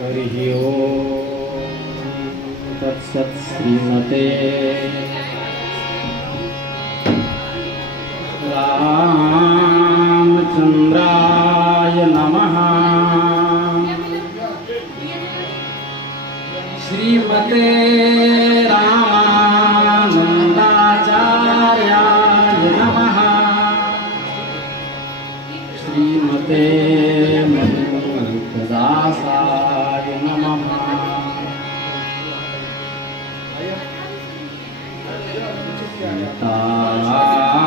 हरिः ओम् तत्सत् श्रीमते रामचन्द्राय नमः। श्रीमते रामानन्दाचार्याय नमः। श्रीमते दासाय नमः। तारानाथ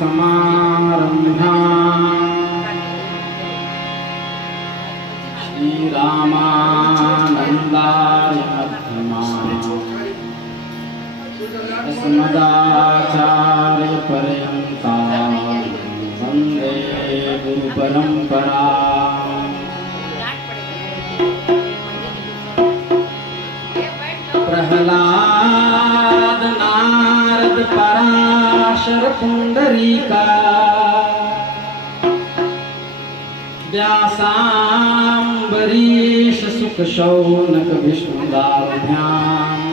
समारम्भाम् श्रीरामानन्दाय मध्यमाम् अस्मदाचार्यपर्यन्ताम् वन्दे गुरुपरम्परा। प्रहलाद नारद पराशर पुंडरीका व्यासाम्बरीश सुख शौनक विष्णुदाभ्याम्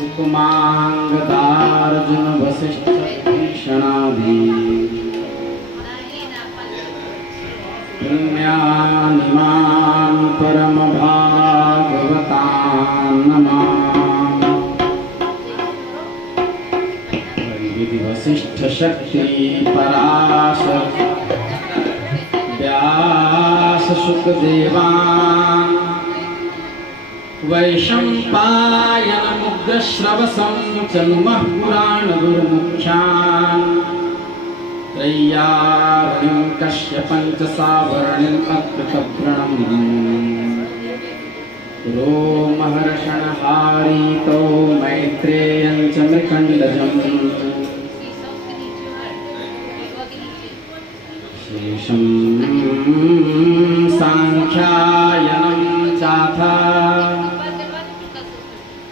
रुक्मांगदार्जुन वसिष्ठ भीषणादि पुण्यानिमान् परम भागवतान् नमामि। विधि वसिष्ठ शक्ति पराशर व्यास सुखदेवान् वैशम्पायन मुग्धश्रवसं च नुमः पुराण गुरुमुख्यान् त्रय्यारणिं कश्यपं च सावर्णिम् अकृतव्रणम् रोमहर्षणहारितो मैत्रेयं च मृकण्डजम् शेषं साङ्ख्यायनं चाथ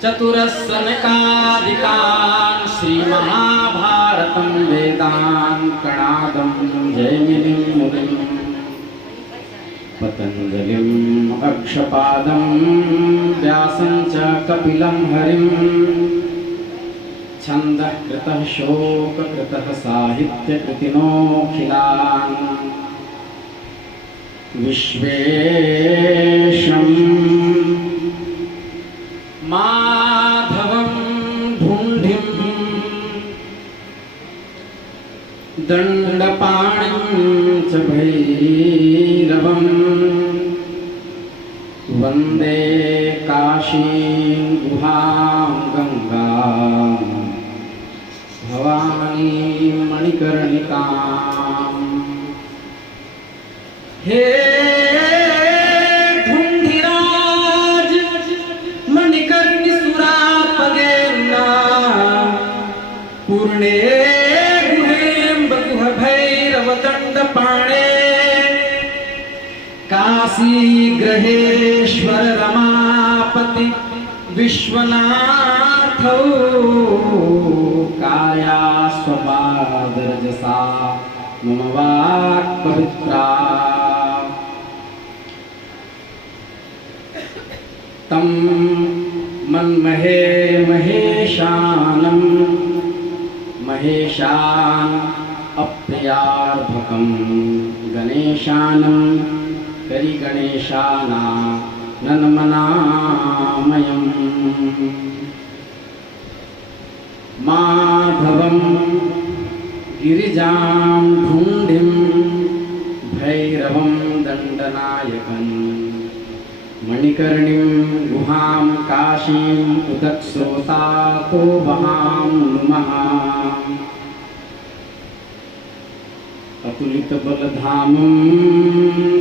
चतुरस्रनकादिकान् श्रीमहाभारतं वेदान् कणादं जयमिनिं मुनिं पतञ्जलिम् अक्षपादं व्यासं च कपिलं हरिं छन्दः कृतः शोककृतः साहित्यकृतिनोऽखिलान् विश्वेशम् माधवं ढूंढिं दण्डपाणिं च भैरवं वन्दे काशीं गुहां गङ्गां भवानीं मणिकर्णिकाम्। हे पूर्णे गुहें बकुह भैरव दंडपाणे काशी ग्रहेश्वर रमापति विश्वनाथ काया स्वपादरजसा मम वाक् पवित्रा। तं मन्महे महेशानम् महेशान् अप्रियार्भकं गणेशानं करिगणेशानानन्मनामयम्। माधवं गिरिजां ढूंढिं भैरवं दण्डनायकं मणिकर्णिं गुहां काशीं उदक्स्रोतातो वहां नुमः। अतुलित बलधामं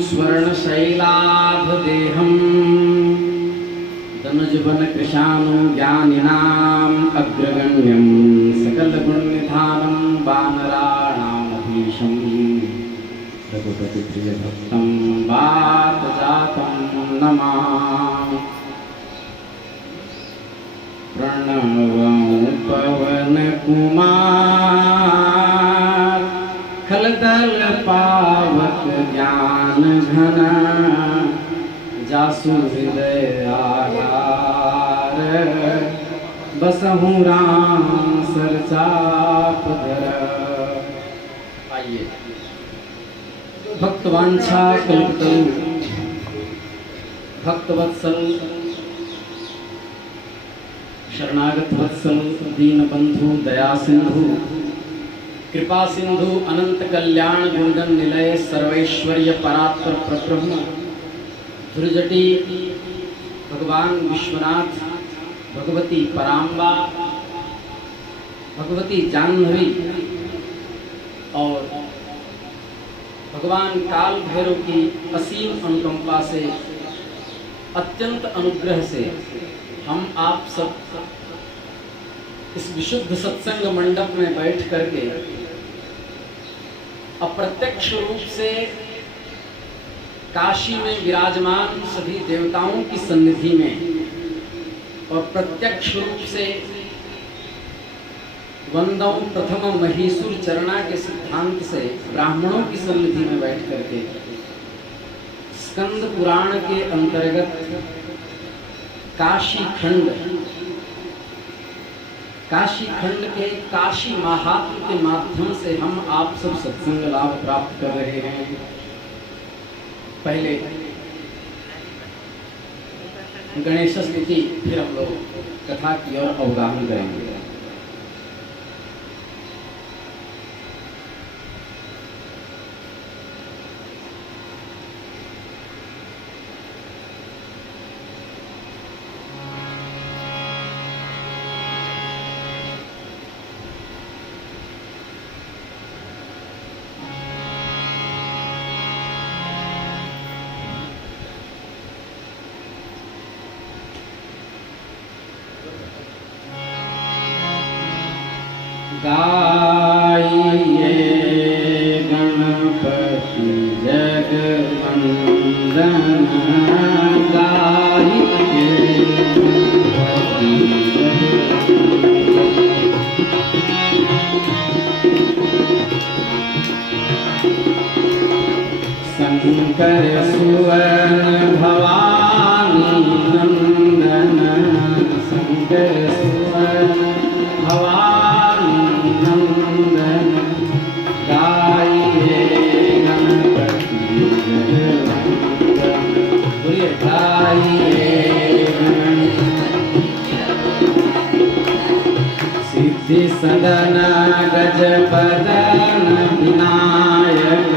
स्वर्णशैलाभदेहं तनुजवन कृशानुज्ञानिनाम् अग्रगण्यं सकलगुणनिधानं वानराणामधीशं रघुपतिप्रियभक्तं वातजातं नमामि। प्रणवं पवनकुमार खलदल पावक ज्ञान घन जासु हृदय आकार बसहु राम सरचाप धर। आइए भक्तवांछा कल्पतरु भक्तवत्सल शरणागत वत्सल दीन बंधु दया सिंधु कृपा सिंधु अनंत कल्याण गुणगण निलय सर्वैश्वर्य परात्पर परब्रह्म ध्रुजटी भगवान विश्वनाथ भगवती पराम्बा भगवती जाह्नवी और भगवान काल भैरव की असीम अनुकंपा से अत्यंत अनुग्रह से हम आप सब इस विशुद्ध सत्संग मंडप में बैठ करके अप्रत्यक्ष रूप से काशी में विराजमान सभी देवताओं की सन्निधि में और प्रत्यक्ष रूप से वंदों प्रथम महीसुर चरणा के सिद्धांत से ब्राह्मणों की सन्निधि में बैठ करके स्कंद पुराण के अंतर्गत काशी खंड के काशी महात्म्य के माध्यम से हम आप सब सत्संग लाभ प्राप्त कर रहे हैं। पहले गणेश स्तुति, फिर हम लोग कथा की ओर अवगाहन करेंगे। गाइए गणपति जगवंदन गाइए शंकर सुवन भवानी नंदन शंकर सुवन भवानी नंदन गाइए गणपति जगवंदन बोलिए गाइए सिद्धि सदन गजपदन विनायक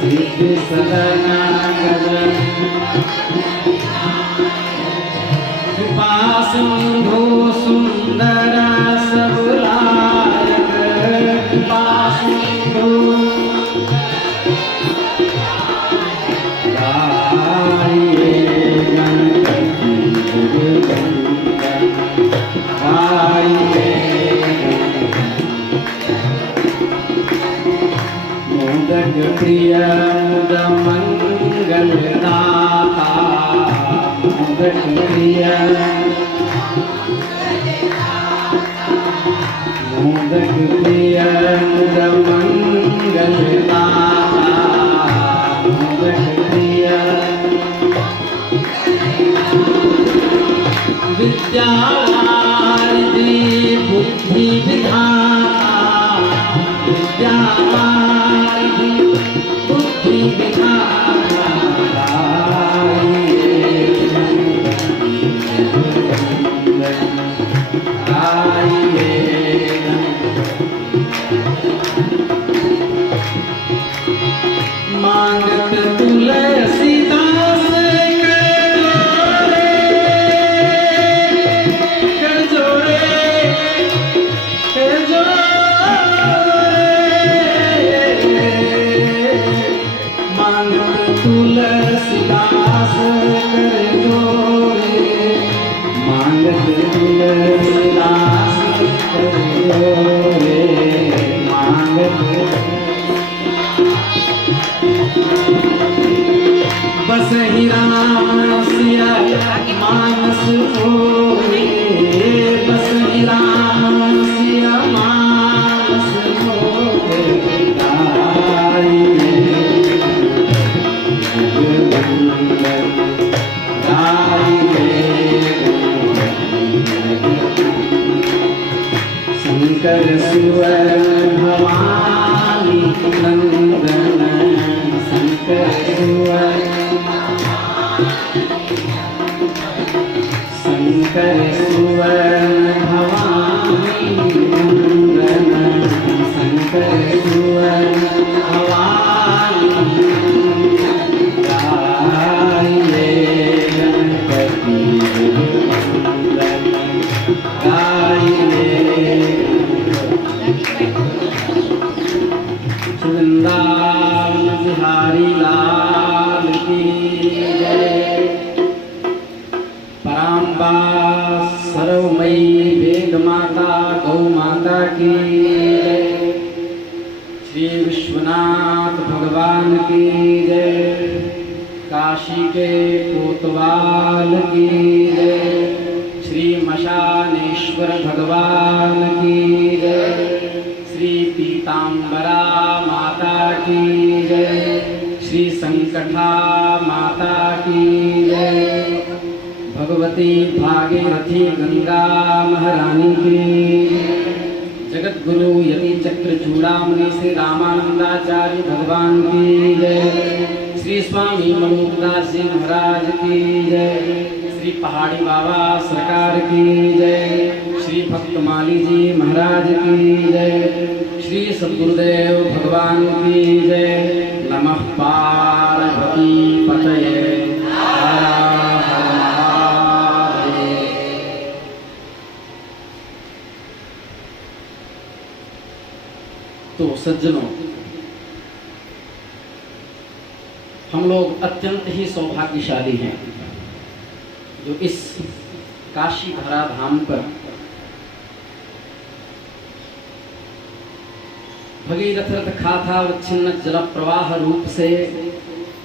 सिद्धि सदन गज कृपा सिंधु सुंदर सबलायक कृपा सिंधु गाइए गणपति जगवंदन गाइए मोदक प्रिय मुद मंगल दाता मोदक प्रिय मोदक प्रिय मुद मंगल दाता मोदक प्रिय विद्यावारिधि बुद्धि विधाता विद्यावारिधि बुद्धि विधाता गाइए शंकर सुवर भवानी नंदन शंकर सुवर शंकर सुवर भवानी नंदन शंकर सुवर भवानी गाइए गणपति नंदन गाइए वृंदावन बिहारी लाल की जय। पराम्बा सर्वमयी वेद माता गौ माता की जय। श्री विश्वनाथ भगवान की जय। काशी के कोतवाल की जय। श्री मशानेश्वर भगवान की जय। श्री पीताम्बरा माता की जय। श्री संकटा माता की जय। भगवती भागीरथी गंगा महारानी की। जगत गुरु यति चक्र चूड़ामणि श्री रामानंदाचार्य भगवान की जय। श्री स्वामी मलुकदास जी महाराज की जय। श्री पहाड़ी बाबा सरकार की जय। श्री भक्तमाली जी महाराज की जय। श्री सद्गुरुदेव भगवान की जय। नमः पार्वती पतये हर हर महादेव। तो सज्जनों, हम लोग अत्यंत ही सौभाग्यशाली हैं जो इस काशी धरा धाम पर भगीरथ रथ खाथा छिन्न जल प्रवाह रूप से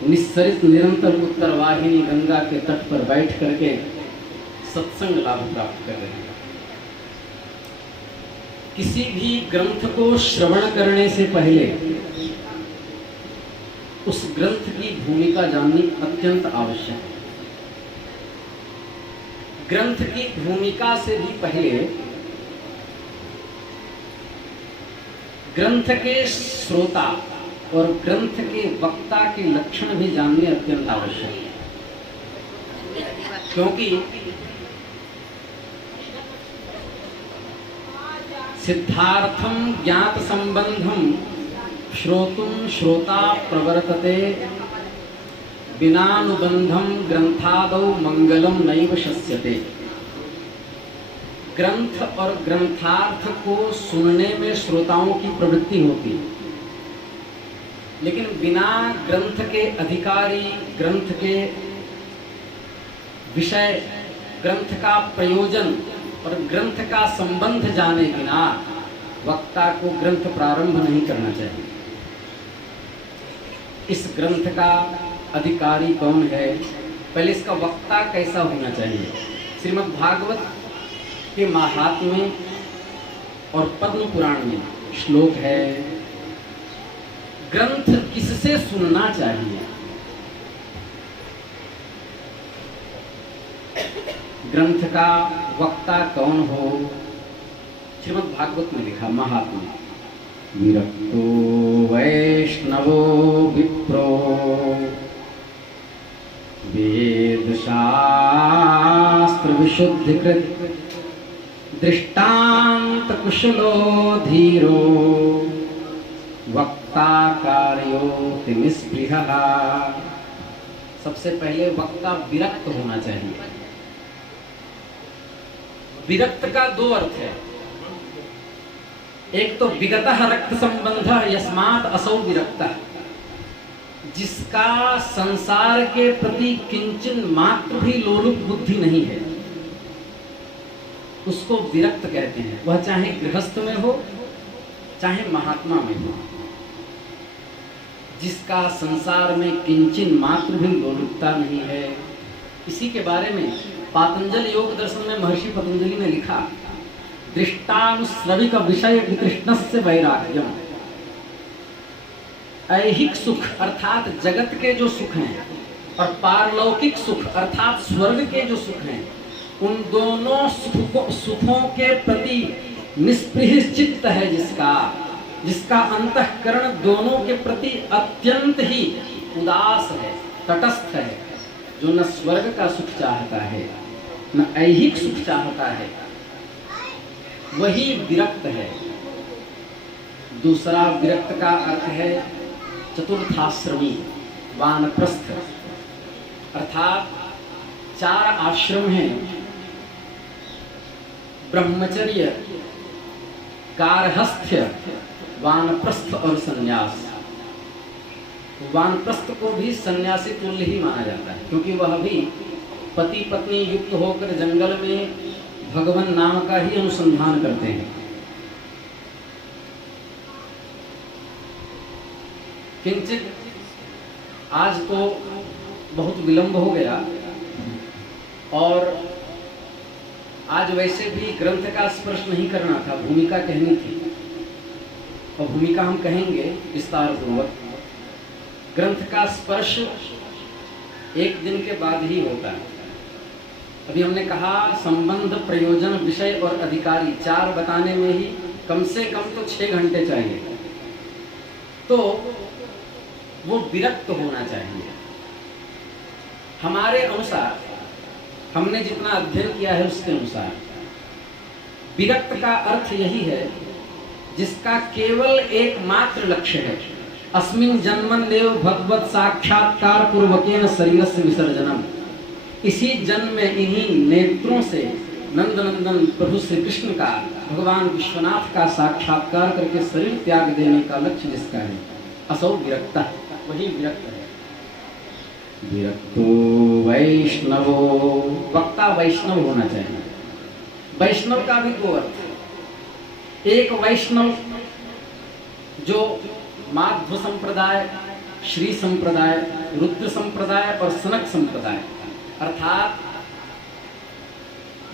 निस्सरित निरंतर उत्तर वाहिनी गंगा के तट पर बैठ करके सत्संग लाभ प्राप्त कर रहे हैं। किसी भी ग्रंथ को श्रवण करने से पहले उस ग्रंथ की भूमिका जाननी अत्यंत आवश्यक है। ग्रंथ की भूमिका से भी पहले ग्रंथ के श्रोता और ग्रंथ के वक्ता के लक्षण भी जानने अत्यंत आवश्यक है, क्योंकि सिद्धार्थम ज्ञात संबंधम श्रोतुम श्रोता प्रवर्तते बिनानुबंधम ग्रंथादौ मंगलम नैव शस्यते। ग्रंथ और ग्रंथार्थ को सुनने में श्रोताओं की प्रवृत्ति होती है, लेकिन बिना ग्रंथ के अधिकारी, ग्रंथ के विषय, ग्रंथ का प्रयोजन और ग्रंथ का संबंध जाने बिना वक्ता को ग्रंथ प्रारंभ नहीं करना चाहिए। इस ग्रंथ का अधिकारी कौन है, पहले इसका वक्ता कैसा होना चाहिए। श्रीमद् भागवत के महात्म्य और पद्म पुराण में श्लोक है, ग्रंथ किससे सुनना चाहिए। ग्रंथ का वक्ता कौन हो, श्रीमद् भागवत में लिखा महात्मा विरक्तो वैष्णवो विप्रो वेद शास्त्र विशुद्धिकृत दृष्टांत कुशलो धीरो वक्ता कार्योति निस्पृहः। सबसे पहले वक्ता विरक्त होना चाहिए। विरक्त का दो अर्थ है, एक तो विगतः रक्त संबंध यस्मात् असौ विरक्तः, जिसका संसार के प्रति किंचन मात्र भी लोलुप बुद्धि नहीं है, उसको विरक्त कहते हैं। वह चाहे गृहस्थ में हो चाहे महात्मा में हो, जिसका संसार में किंचन मात्र भी लोलुपता नहीं है। इसी के बारे में पातंजल योग दर्शन में महर्षि पतंजलि ने लिखा, दृष्टानुश्रविक विषय वितृष्णस्य वैराग्यम। ऐहिक सुख अर्थात जगत के जो सुख हैं और पारलौकिक सुख अर्थात स्वर्ग के जो सुख हैं, उन दोनों सुखों के प्रति निष्पृह चित्त है जिसका, जिसका अंतःकरण दोनों के प्रति अत्यंत ही उदास है, तटस्थ है, जो न स्वर्ग का सुख चाहता है न ऐहिक सुख चाहता है, वही विरक्त है। दूसरा विरक्त का अर्थ है चतुर्थाश्रमी, वानप्रस्थ, अर्थात 4 आश्रम हैं, ब्रह्मचर्य, गार्हस्थ्य, वानप्रस्थ और संन्यास। वानप्रस्थ को भी सन्यासी तुल्य ही माना जाता है, क्योंकि वह भी पति पत्नी युक्त होकर जंगल में भगवान नाम का ही अनुसंधान करते हैं। किंचित आज तो बहुत विलंब हो गया और आज वैसे भी ग्रंथ का स्पर्श नहीं करना था, भूमिका कहनी थी और भूमिका हम कहेंगे विस्तार पूर्वक। ग्रंथ का स्पर्श एक दिन के बाद ही होता है। अभी हमने कहा संबंध, प्रयोजन, विषय और अधिकारी 4 बताने में ही कम से कम तो 6 घंटे चाहिए, तो वो विरक्त होना चाहिए। हमारे अनुसार, हमने जितना अध्ययन किया है उसके अनुसार विरक्त का अर्थ यही है जिसका केवल एकमात्र लक्ष्य है अस्मिन् जन्मन्नेव भगवत साक्षात्कार पूर्वकेन शरीरस्य विसर्जनम। इसी जन्म में इन्हीं नेत्रों से नंदनंदन प्रभु श्री कृष्ण का, भगवान विश्वनाथ का साक्षात्कार करके शरीर त्याग देने का लक्ष्य जिसका है, असौ विरक्त, वही विरक्त है। विरक्तो वैष्णवो, वक्ता वैष्णव होना चाहिए। वैष्णव का भी 2 अर्थ। एक वैष्णव जो माध्व संप्रदाय, श्री संप्रदाय, रुद्र संप्रदाय और सनक संप्रदाय, अर्थात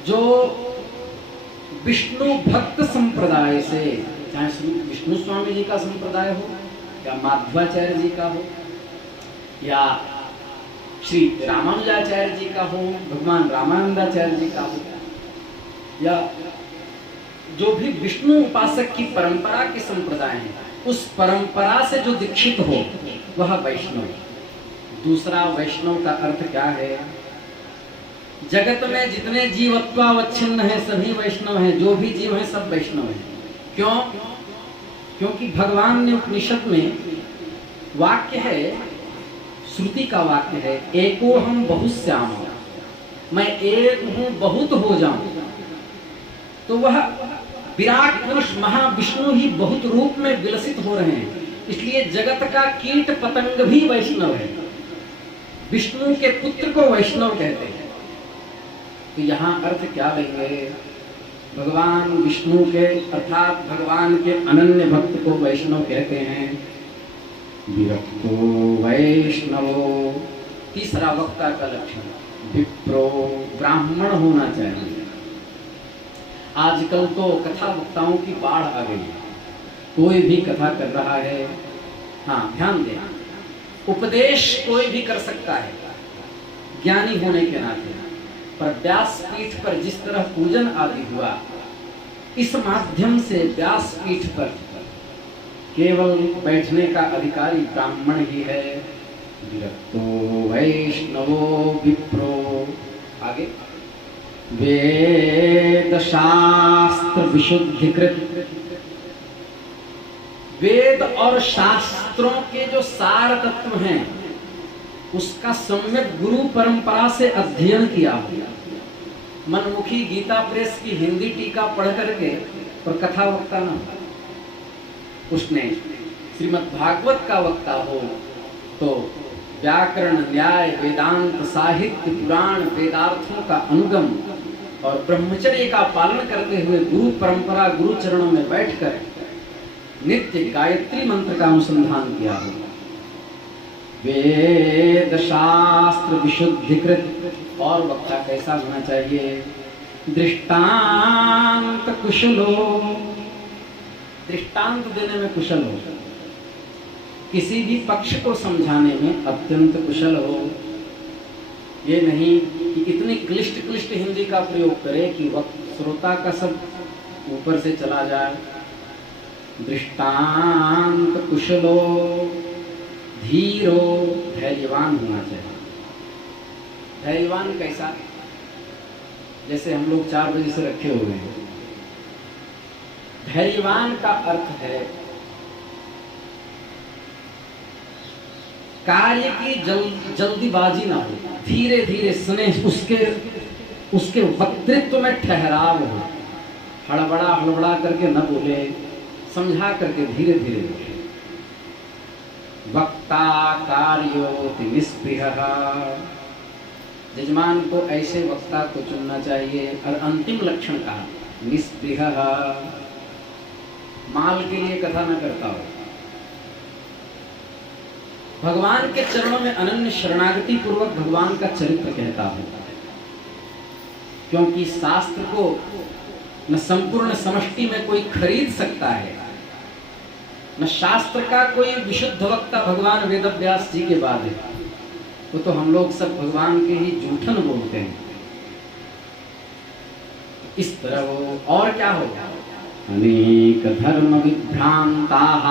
जो विष्णु भक्त संप्रदाय से, चाहे श्री विष्णु स्वामी जी का संप्रदाय हो या माध्वाचार्य जी का हो या श्री रामानुजाचार्य जी का हो, भगवान रामानंदाचार्य जी का हो, या जो भी विष्णु उपासक की परंपरा के संप्रदाय हैं, उस परंपरा से जो दीक्षित हो वह वैष्णव। दूसरा वैष्णव का अर्थ क्या है? जगत में जितने जीवत्वावच्छिन्न हैं सभी वैष्णव हैं, जो भी जीव हैं सब वैष्णव हैं। क्यों? क्योंकि भगवान ने उपनिषद में वाक्य है, श्रुति का वाक्य है, एको हम बहुश्याम, मैं एक हूं बहुत हो जाऊं। तो वह विराट पुरुष महाविष्णु ही बहुत रूप में विलसित हो रहे हैं, इसलिए जगत का कीट पतंग भी वैष्णव है। विष्णु के पुत्र को वैष्णव कहते हैं। तो यहाँ अर्थ क्या लेंगे? भगवान विष्णु के अर्थात भगवान के अनन्य भक्त को वैष्णव कहते हैं। विरक्तो वैष्णवो। तीसरा वक्ता का लक्षण विप्रो, ब्राह्मण होना चाहिए। आजकल तो कथा वक्ताओं की बाढ़ आ गई है, कोई भी कथा कर रहा है। हाँ, ध्यान दें, उपदेश कोई भी कर सकता है ज्ञानी होने के नाते, पर व्यासपीठ पर जिस तरह पूजन आदि हुआ, इस माध्यम से व्यासपीठ पर केवल बैठने का अधिकारी ब्राह्मण ही है। विरक्तो वैष्णवो विप्रो। आगे, वेद शास्त्र विशुद्धिकृत। वेद और शास्त्रों के जो सार तत्व हैं उसका सम्यक गुरु परंपरा से अध्ययन किया। मनमुखी गीता प्रेस की हिंदी टीका पढ़ करके और कथा वक्ता ना, उसने श्रीमद् भागवत का वक्ता हो तो व्याकरण, न्याय, वेदांत, साहित्य, पुराण, वेदार्थों का अनुगम और ब्रह्मचर्य का पालन करते हुए गुरु परंपरा, गुरु चरणों में बैठकर नित्य गायत्री मंत्र का अनुसंधान किया हो। वेद शास्त्र विशुद्धिकृत। और वक्ता कैसा होना चाहिए? दृष्टांत कुशलो, दृष्टांत देने में कुशल हो, किसी भी पक्ष को समझाने में अत्यंत कुशल हो। ये नहीं कि इतनी क्लिष्ट हिंदी का प्रयोग करे कि वक्त श्रोता का सब ऊपर से चला जाए। दृष्टांत कुशलो धीरो, धैर्यवान होना चाहिए। धैर्यवान कैसा? जैसे हम लोग 4 बजे से रखे हुए हैं। धैर्यवान का अर्थ है कार्य की जल्दीबाजी ना हो, धीरे धीरे स्नेह, उसके वक्तृत्व में ठहराव हो, हड़बड़ा करके न बोले, समझा करके धीरे धीरे बोले। वक्ता कार्योति निस्पृहः, यजमान को ऐसे वक्ता को चुनना चाहिए। और अंतिम लक्षण कहा निस्पृहः, माल के लिए कथा न करता हो। भगवान के चरणों में अनन्य शरणागति पूर्वक भगवान का चरित्र कहता हूं, क्योंकि शास्त्र को न संपूर्ण समष्टि में कोई खरीद सकता है, न शास्त्र का कोई विशुद्ध वक्ता भगवान वेदव्यास जी के बाद है। वो तो हम लोग सब भगवान के ही जूठन बोलते हैं। इस तरह वो और क्या होगा? अनेक धर्म विभ्रांताः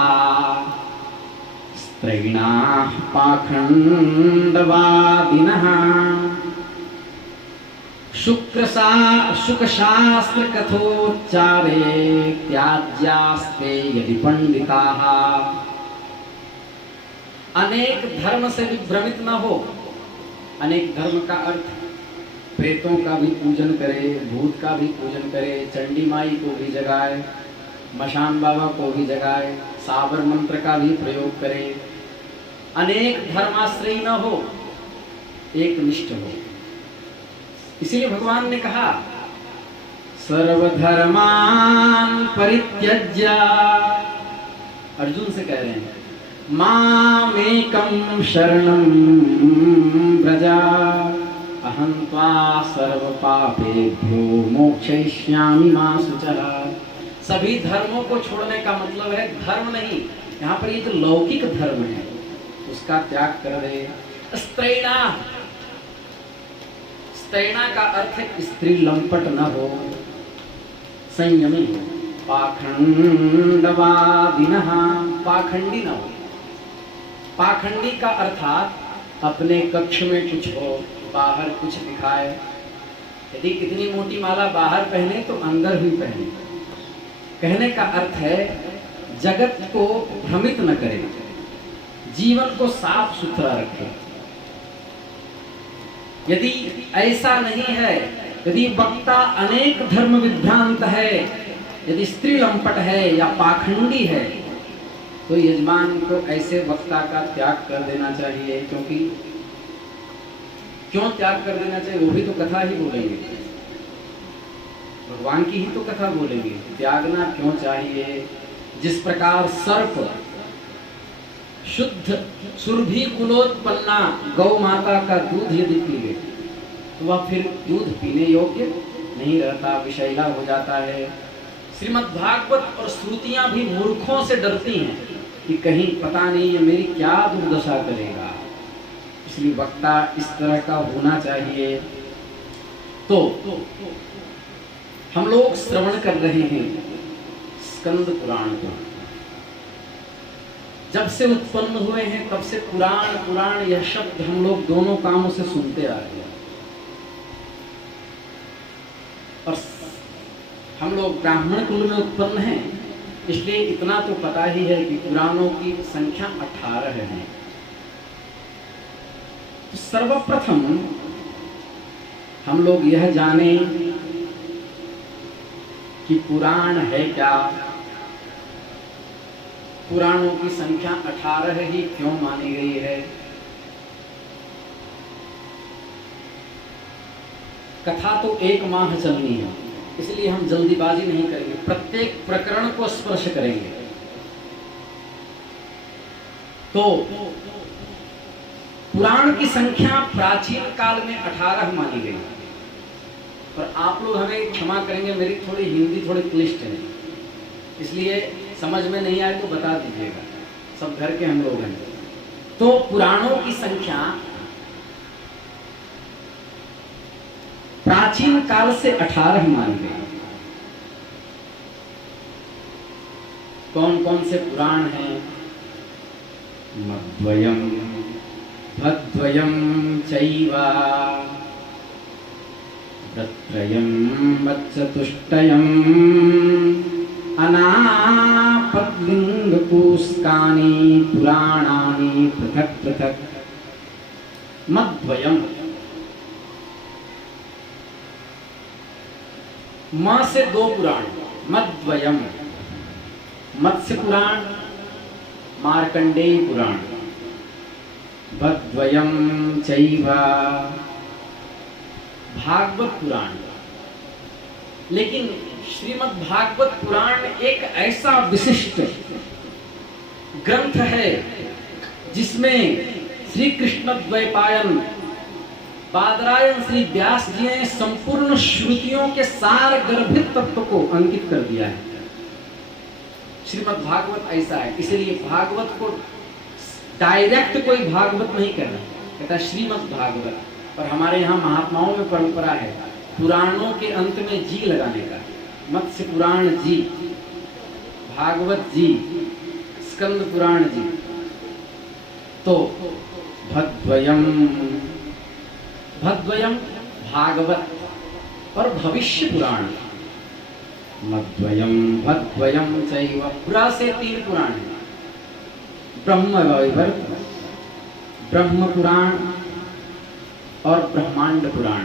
स्त्रैणाः पाखंडवादिनः शुकशास्त्र कथोच्चारे त्याज्यास्ते यदि पंडिताः। अनेक धर्म से विभ्रमित न हो। अनेक धर्म का अर्थ प्रेतों का भी पूजन करे, भूत का भी पूजन करे, चंडी माई को भी जगाए, मशान बाबा को भी जगाए, साबर मंत्र का भी प्रयोग करे। अनेक धर्माश्रयी न हो, एक निष्ठ हो। इसीलिए भगवान ने कहा सर्वधर्मान परित्यज्य, अर्जुन से कह रहे हैं, मामेकं शरणं व्रज अहं त्वा सर्वपापेभ्यो मोक्षयिष्यामि मा शुचः। सभी धर्मों को छोड़ने का मतलब है धर्म नहीं, यहाँ पर ये जो लौकिक धर्म है उसका त्याग कर दे। स्त्रैणा, स्त्रैणा का अर्थ है स्त्री लंपट न हो, संयमी हो। पाखंडवादिनः, पाखंडी न हो। पाखंडी का अर्थात अपने कक्ष में कुछ हो, बाहर कुछ दिखाए। यदि इतनी मोटी माला बाहर पहने तो अंदर भी पहने। कहने का अर्थ है जगत को भ्रमित न करे, जीवन को साफ सुथरा रखे। यदि ऐसा नहीं है, यदि वक्ता अनेक धर्म विभ्रांत है, यदि स्त्री लंपट है या पाखंडी है, तो यजमान को ऐसे वक्ता का त्याग कर देना चाहिए। क्योंकि क्यों त्याग कर देना चाहिए? वो भी तो कथा ही बोलेंगे, भगवान की ही तो कथा बोलेंगे। त्यागना क्यों चाहिए? जिस प्रकार सर्प शुद्ध सुरभि कुलोत्पन्ना गौ माता का दूध यदि पी ले तो वह फिर दूध पीने योग्य नहीं रहता, विषैला हो जाता है। श्रीमद् भागवत और श्रुतियां भी मूर्खों से डरती हैं कि कहीं पता नहीं ये मेरी क्या दुर्दशा करेगा। इसलिए वक्ता इस तरह का होना चाहिए। तो हम लोग श्रवण कर रहे हैं स्कंद पुराण को। जब से उत्पन्न हुए हैं तब से पुराण पुराण यह शब्द हम लोग दोनों कानों से सुनते आ रहे हैं। और हम लोग ब्राह्मण कुल में उत्पन्न हैं, इसलिए इतना तो पता ही है कि पुराणों की संख्या 18 है। तो सर्वप्रथम हम लोग यह जाने कि पुराण है क्या, पुराणों की संख्या 18 ही क्यों मानी गई है। कथा तो 1 माह चलनी है, इसलिए हम जल्दीबाजी नहीं करेंगे, प्रत्येक प्रकरण को स्पर्श करेंगे। तो पुराण की संख्या प्राचीन काल में 18 मानी गई। पर आप लोग हमें क्षमा करेंगे, मेरी थोड़ी हिंदी थोड़ी क्लिष्ट है, इसलिए समझ में नहीं आए तो बता दीजिएगा, सब घर के हम लोग हैं। तो पुराणों की संख्या प्राचीन काल से 18 मानी गई। कौन कौन से पुराण हैं? मद्वयम भद्वयम चैव तत्रयं वच्चतुष्टयम् अनापद्लिङ्गकूस्कानि पुराणानि पृथक् पृथक्। मद्वयम, म से दो पुराण, मद्वयम, मत्स्य पुराण, मार्कंडेय पुराण, भद्वयम चैव भागवत पुराण। लेकिन श्रीमद् भागवत पुराण एक ऐसा विशिष्ट ग्रंथ है जिसमें श्री कृष्ण द्वैपायन बादरायण श्री व्यास जी ने संपूर्ण श्रुतियों के सार गर्भित तत्व को अंकित कर दिया है। श्रीमद् भागवत ऐसा है, इसलिए भागवत को डायरेक्ट कोई भागवत नहीं कहना, कहता श्रीमद् भागवत। पर हमारे यहाँ महात्माओं में परंपरा है पुराणों के अंत में जी लगाने का। मत्स्य पुराण जी, भागवत जी, स्कंद पुराण जी। तो भद्वयम, भद्वयम भागवत और भविष्य पुराण। मद्वयम भद्वयम चैव, पुरा से तीन पुराण है, ब्रह्म वैवर्त, ब्रह्म पुराण और ब्रह्मांड पुराण।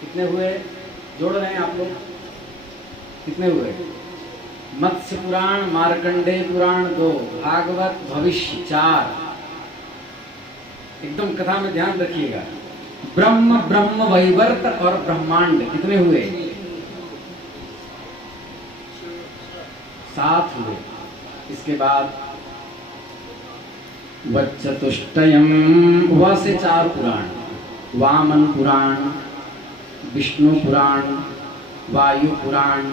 कितने हुए? जोड़ रहे हैं आप लोग? कितने हुए? मत्स्य पुराण, मार्कंडेय पुराण 2, भागवत, भविष्य 4। एकदम कथा में ध्यान रखिएगा। ब्रह्म, ब्रह्म वैवर्त और ब्रह्मांड कितने हुए? 7 हुए। इसके बाद वच्चतुष्टयम, व से 4 पुराण, वामन पुराण, विष्णु पुराण, वायु पुराण,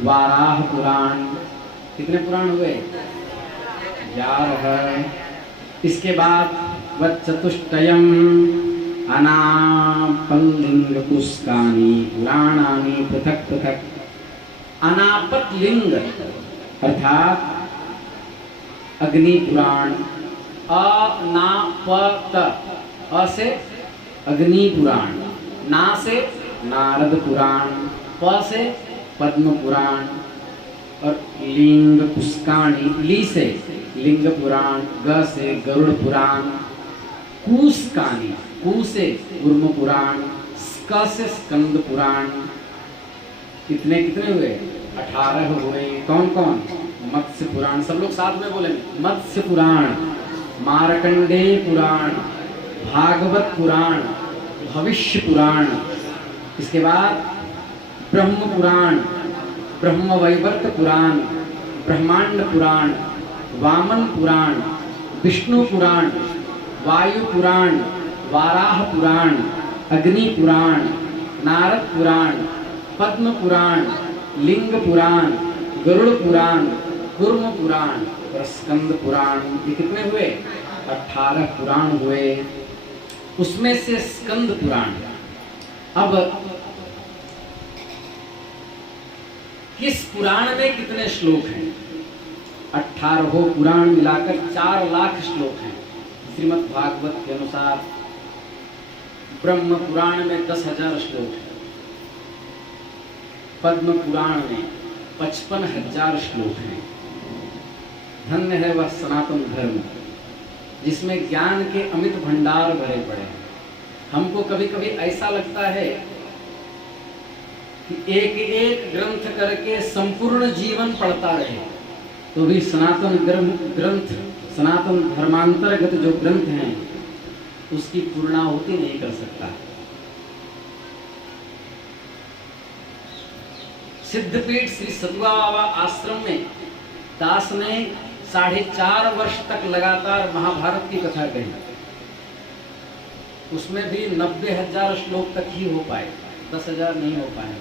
वाराह पुराण। कितने पुराण हुए? 11। इसके बाद वच्चतुष्टयम अनापलिंगकुस्कानि पुराणानि पृथक पृथक। अनापत लिंग अर्थात अग्नि पुराण, अनापत, अ से अग्नि पुराण, ना से नारद पुराण, प से पद्म पुराण और लिंग कुस्काणी, ली से लिंग पुराण, ग से गरुड़ पुराण, कूस्कानी, कू से कूर्म पुराण, स्क से स्कंद पुराण। कितने कितने हुए? 18 हुए। कौन कौन? मत्स्य पुराण, सब लोग साथ में बोलेंगे। मत्स्य पुराण, मार्कंडेय पुराण, भागवत पुराण, भविष्य पुराण। इसके बाद ब्रह्म पुराण, ब्रह्म वैवर्त पुराण, ब्रह्मांड पुराण, वामन पुराण, विष्णु पुराण, वायु पुराण, वाराह पुराण, अग्नि पुराण, नारद पुराण, पद्म पुराण, लिंग पुराण, गरुड़ पुराण, कूर्म पुराण और स्कंद पुराण। ये कितने हुए? 18 पुराण हुए। उसमें से स्कंद पुराण, अब किस पुराण में कितने श्लोक हैं? 18 पुराण मिलाकर 4 लाख श्लोक हैं श्रीमद् भागवत के अनुसार। ब्रह्म पुराण में 10,000 श्लोक हैं, पद्म पुराण में 55,000 श्लोक हैं। धन्य है वह सनातन धर्म जिसमें ज्ञान के अमित भंडार भरे पड़े हैं। हमको कभी कभी ऐसा लगता है कि एक एक ग्रंथ करके संपूर्ण जीवन पढ़ता रहे तो भी सनातन ग्रंथ, सनातन धर्मांतर्गत जो ग्रंथ हैं उसकी पूर्णाहुति नहीं कर सकता। सिद्धपीठ श्री सतुआ बाबा आश्रम में दास ने 4.5 वर्ष तक लगातार महाभारत की कथा कही। उसमें भी 90,000 श्लोक तक ही हो पाए, 10,000 नहीं हो पाए।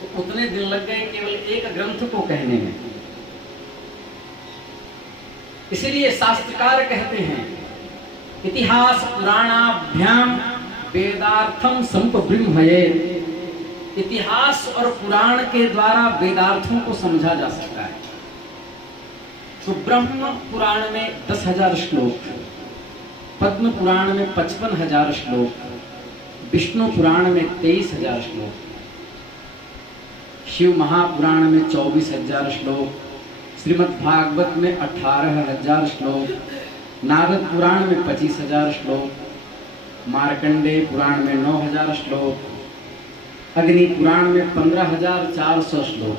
तो उतने दिन लग गए केवल एक ग्रंथ को कहने में। इसीलिए शास्त्रकार कहते हैं इतिहास पुराणाभ्याम वेदार्थम संपब्रह्मयेत्। इतिहास और पुराण के द्वारा वेदार्थों को समझा जा सकता है। तो ब्रह्म पुराण में 10,000 श्लोक, पद्म पुराण में 55,000 श्लोक, विष्णु पुराण में 23,000 श्लोक, शिव महापुराण में 24,000 श्लोक, श्रीमद् भागवत में 18,000 श्लोक, नारद पुराण में 25,000 श्लोक, मार्कंडेय पुराण में 9,000 श्लोक, अग्नि पुराण में 15,400 श्लोक,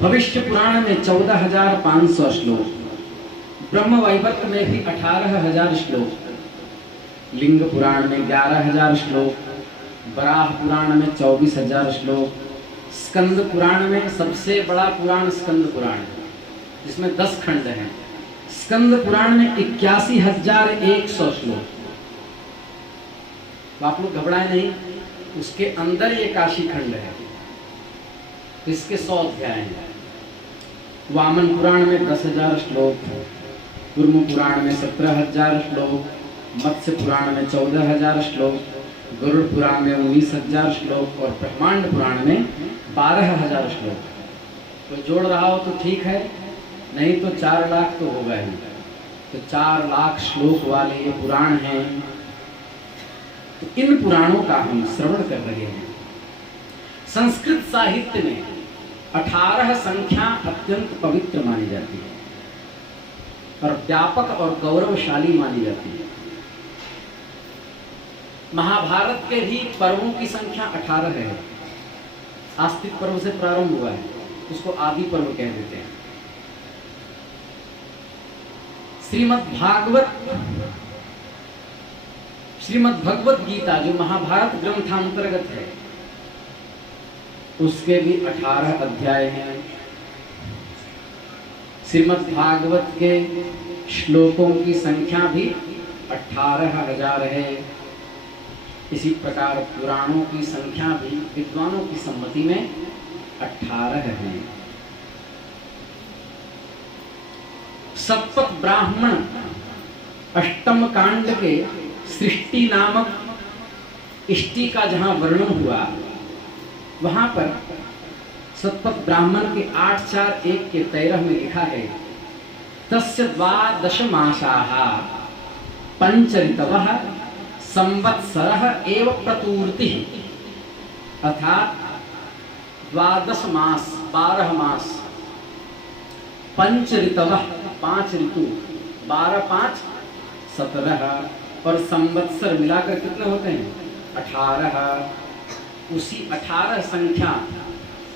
भविष्य पुराण में 14,500 श्लोक, ब्रह्म वैवर्त में भी 18,000 श्लोक, लिंग पुराण में 11,000 श्लोक, वराह पुराण में 24,000 श्लोक, स्कंद पुराण में सबसे बड़ा पुराण स्कंद पुराण है जिसमें 10 खंड हैं। स्कंद पुराण में 81,100 श्लोक। तो आप लोग घबराए नहीं, उसके अंदर ये काशी खंड है, इसके 100 अध्याय हैं। वामन पुराण में 10,000 श्लोक, कूर्म पुराण में 17,000 श्लोक, मत्स्य पुराण में 14,000 श्लोक, गरुड़ पुराण में 19,000 श्लोक और ब्रह्मांड पुराण में 12,000 श्लोक। तो जोड़ रहा हो तो ठीक है, नहीं तो 4 लाख तो होगा ही। तो 4 लाख श्लोक वाले ये पुराण हैं। तो इन पुराणों का हम श्रवण कर रहे हैं। संस्कृत साहित्य में 18 संख्या अत्यंत पवित्र मानी जाती है और व्यापक और गौरवशाली मानी जाती है। महाभारत के भी पर्वों की संख्या 18 है। आस्तिक पर्व से प्रारंभ हुआ है, उसको आदि पर्व कह देते हैं। श्रीमद् भगवत गीता जो महाभारत ग्रंथांतर्गत है, उसके भी 18 अध्याय हैं। श्रीमद् भागवत के श्लोकों की संख्या भी 18,000 है। इसी प्रकार पुराणों की संख्या भी विद्वानों की सम्मति में 18 है। सतपथ ब्राह्मण अष्टम कांड के सृष्टि नामक इष्टि का जहां वर्णन हुआ, वहां पर सतपथ ब्राह्मण के 841 के 13 में लिखा है, तस्य 12 मासाः पंचऋतवः संवत्सरः एव प्रतूर्तिः। अर्थात 12 मास, 12 मास, पंच ऋतवः 5 ऋतु, 12 5 17 और संवत्सर मिलाकर कितने होते हैं? 18। उसी 18 संख्या,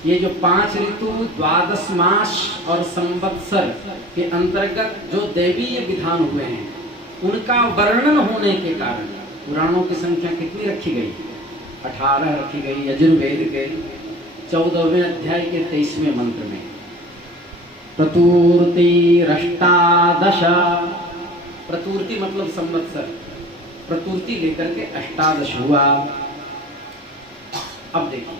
ये जो 5 ऋतु, 12 मास और संवत्सर के अंतर्गत जो दैवीय विधान हुए हैं, उनका वर्णन होने के कारण पुराणों की संख्या कितनी रखी गई? 18 रखी गई। यजुर्वेद के 14वें अध्याय के 23वें मंत्र में प्रतूर्ति रष्टादश, प्रतूर्ति मतलब संवत्सर, प्रतूर्ति लेकर के 18 हुआ। अब देखिए,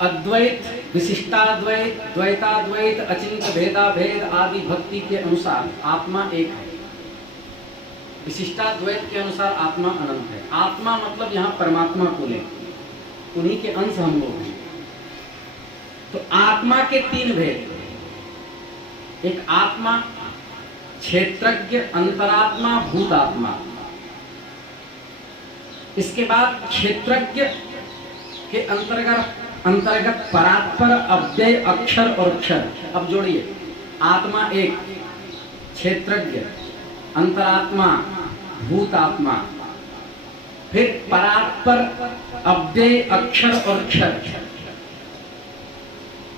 अद्वैत, विशिष्टाद्वैत, द्वैताद्वैत, अचिंत्य भेदाभेद आदि भक्ति के अनुसार आत्मा एक है। विशिष्टाद्वैत के अनुसार आत्मा अनंत है। आत्मा मतलब यहाँ परमात्मा को ले, उन्हीं के अंश हम लोग हैं। तो आत्मा के 3 भेद, एक आत्मा क्षेत्रज्ञ, अंतरात्मा, भूतात्मा। इसके बाद क्षेत्रज्ञ के अंतर्गत परात्पर, अव्यय, अक्षर और क्षर। अब जोड़िए, आत्मा एक, क्षेत्रज्ञ, अंतरात्मा, भूतात्मा, फिर परात्पर, अव्यय, अक्षर और क्षर।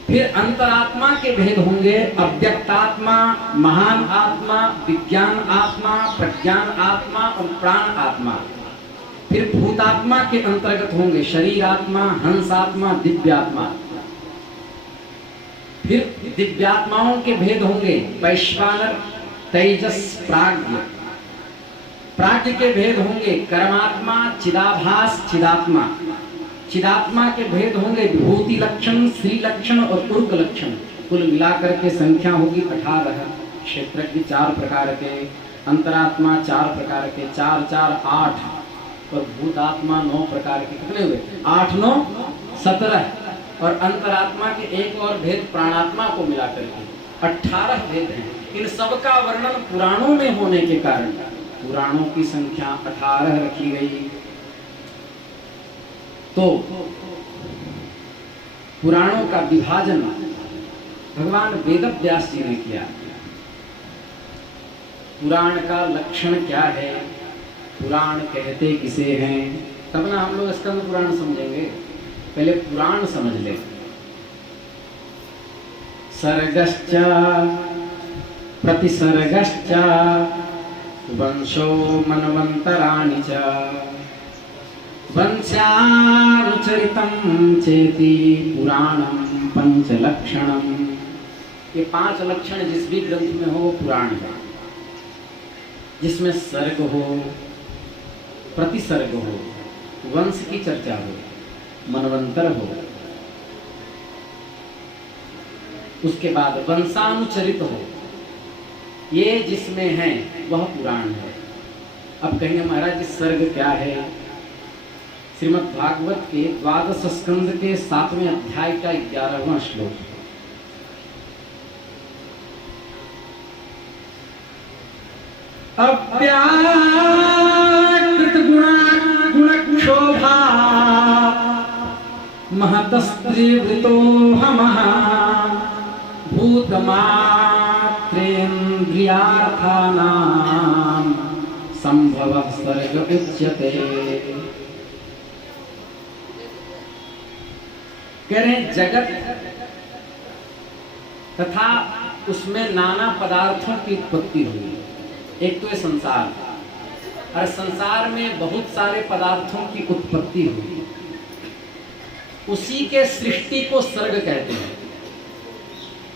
फिर अंतरात्मा के भेद होंगे अव्यक्तात्मा, महान आत्मा, विज्ञान आत्मा, प्रज्ञान आत्मा और प्राण आत्मा। फिर भूतात्मा के अंतर्गत होंगे शरीर आत्मा, हंस आत्मा, दिव्यात्मा। फिर दिव्यात्माओं के भेद होंगे वैश्वानर, तेजस, प्राज्ञ। प्राज्ञ के भेद होंगे कर्मात्मा, चिदाभास, चिदात्मा। चिदात्मा के भेद होंगे विभूति लक्षण, श्री लक्षण और उर्ग लक्षण। कुल मिलाकर के संख्या होगी 18। क्षेत्रज्ञ 4 प्रकार के, अंतरात्मा 4 प्रकार के, 4 4 8, और भूतात्मा 9 प्रकार के, कितने हुए? 8 9 17, और अंतरात्मा के एक और भेद प्राणात्मा को मिलाकर के 18 भेद हैं। इन सब का वर्णन पुराणों में होने के कारण पुराणों की संख्या 18 रखी गई। तो पुराणों का विभाजन भगवान वेदव्यास जी ने किया। पुराण का लक्षण क्या है, पुराण कहते किसे हैं, तब ना हम लोग स्कंद पुराण समझेंगे। पहले पुराण समझ ले। सर्गश्च प्रतिसर्गश्च वंशो मनवंतराणि च वंशानुचरितं चेति पुराणं पंचलक्षणम। ये 5 लक्षण जिस भी ग्रंथ में हो वो पुराण है, जिसमें सर्ग हो, प्रतिसर्ग हो, वंश की चर्चा हो, मनवंतर हो, उसके बाद वंशानुचरित हो, ये जिसमें है वह पुराण है। अब कहेंगे महाराज जी सर्ग क्या है? श्रीमद् भागवत के 12 स्कंद के 7वें अध्याय का 11वां श्लोक। अव्याकृत गुणक्षोभा महतस्त्रिवृतो हमः भूतमात्रेन्द्रियार्थानां संभवः सर्ग उच्यते। कह रहे हैं जगत तथा उसमें नाना पदार्थों की उत्पत्ति हुई। एक तो है संसार, और संसार में बहुत सारे पदार्थों की उत्पत्ति हुई। उसी के सृष्टि को सर्ग कहते हैं।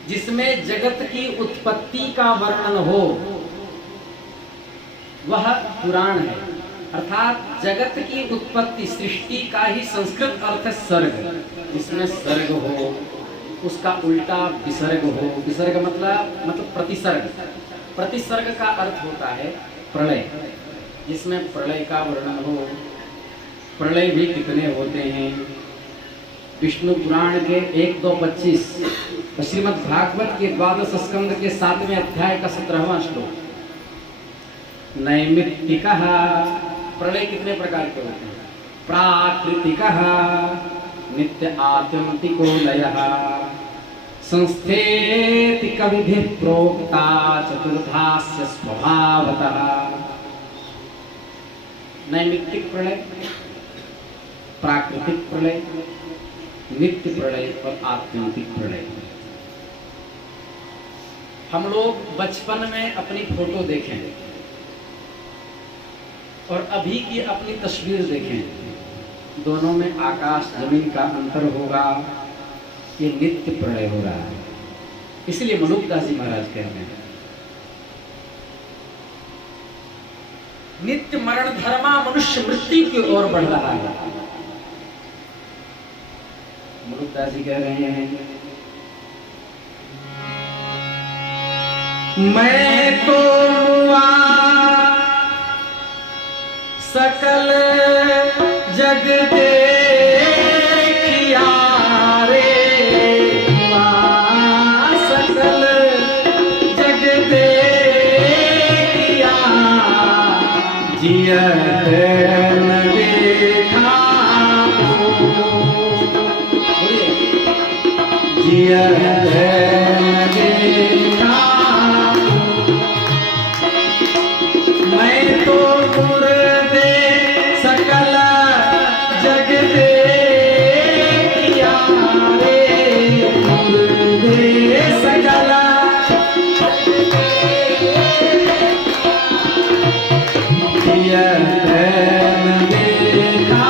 जिसमें जगत की उत्पत्ति का वर्णन हो वह पुराण है। अर्थात जगत की उत्पत्ति, सृष्टि का ही संस्कृत अर्थ है सर्ग। जिसमें सर्ग हो, उसका उल्टा विसर्ग हो। विसर्ग मतलब प्रतिसर्ग। प्रतिसर्ग का अर्थ होता है प्रलय। जिसमें प्रलय का वर्णन हो। प्रलय भी कितने होते हैं? विष्णु पुराण के 1, 2, 25, श्रीमद् भागवत के 12 स्कंद के 7वें अध्याय का 17वां श्लोक। नैमित्तिकः, प्रलय कितने प्रकार के होते हैं? प्राकृतिकः, नित्य आत्यंतिको लयः, संस्थेति कविभिः प्रोक्ता चतुर्धास्य स्वभावतः। नैमित्तिक प्रलय, प्राकृतिक प्रलय, नित्य प्रलय और आत्यंतिक प्रलय। हम लोग बचपन में अपनी फोटो देखें और अभी की अपनी तस्वीर देखें, दोनों में आकाश जमीन का अंतर होगा। ये नित्य प्रलय हो रहा है। इसलिए मनुदास जी महाराज कह रहे हैं नित्य मरण धर्मा मनुष्य मृत्यु की ओर बढ़ रहा है। मनुदास जी कह रहे हैं मैं तो सकल जग देखिया रे, सकल जग देखिया जियत न देखा, जियत न देखा। मैं तो मुर्दे सकल जग देखिया रे, मुर्दे सकल जियत न देखा,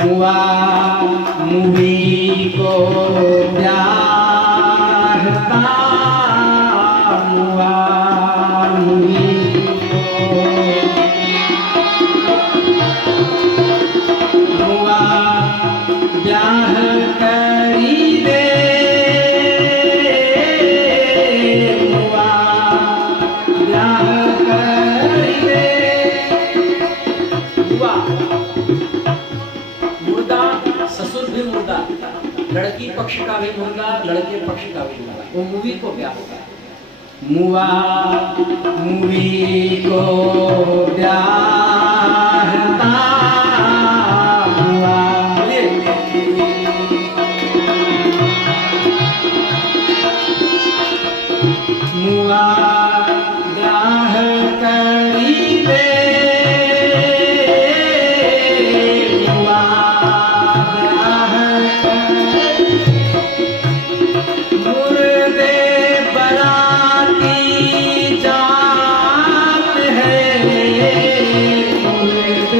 मुआ मुवी को ब्याहता, मुआ मुवी को, मुआ ब्याह करी दे पक्ष का भी मुर्गा, लड़के पक्ष का भी मुर्गा। वो मूवी को क्या होगा? मुआ मूवी को ब्याहता मुआ। मुआ ब्याह करीबे, मुआ ब्याह मुर्दे बराती जात है, मुर्दे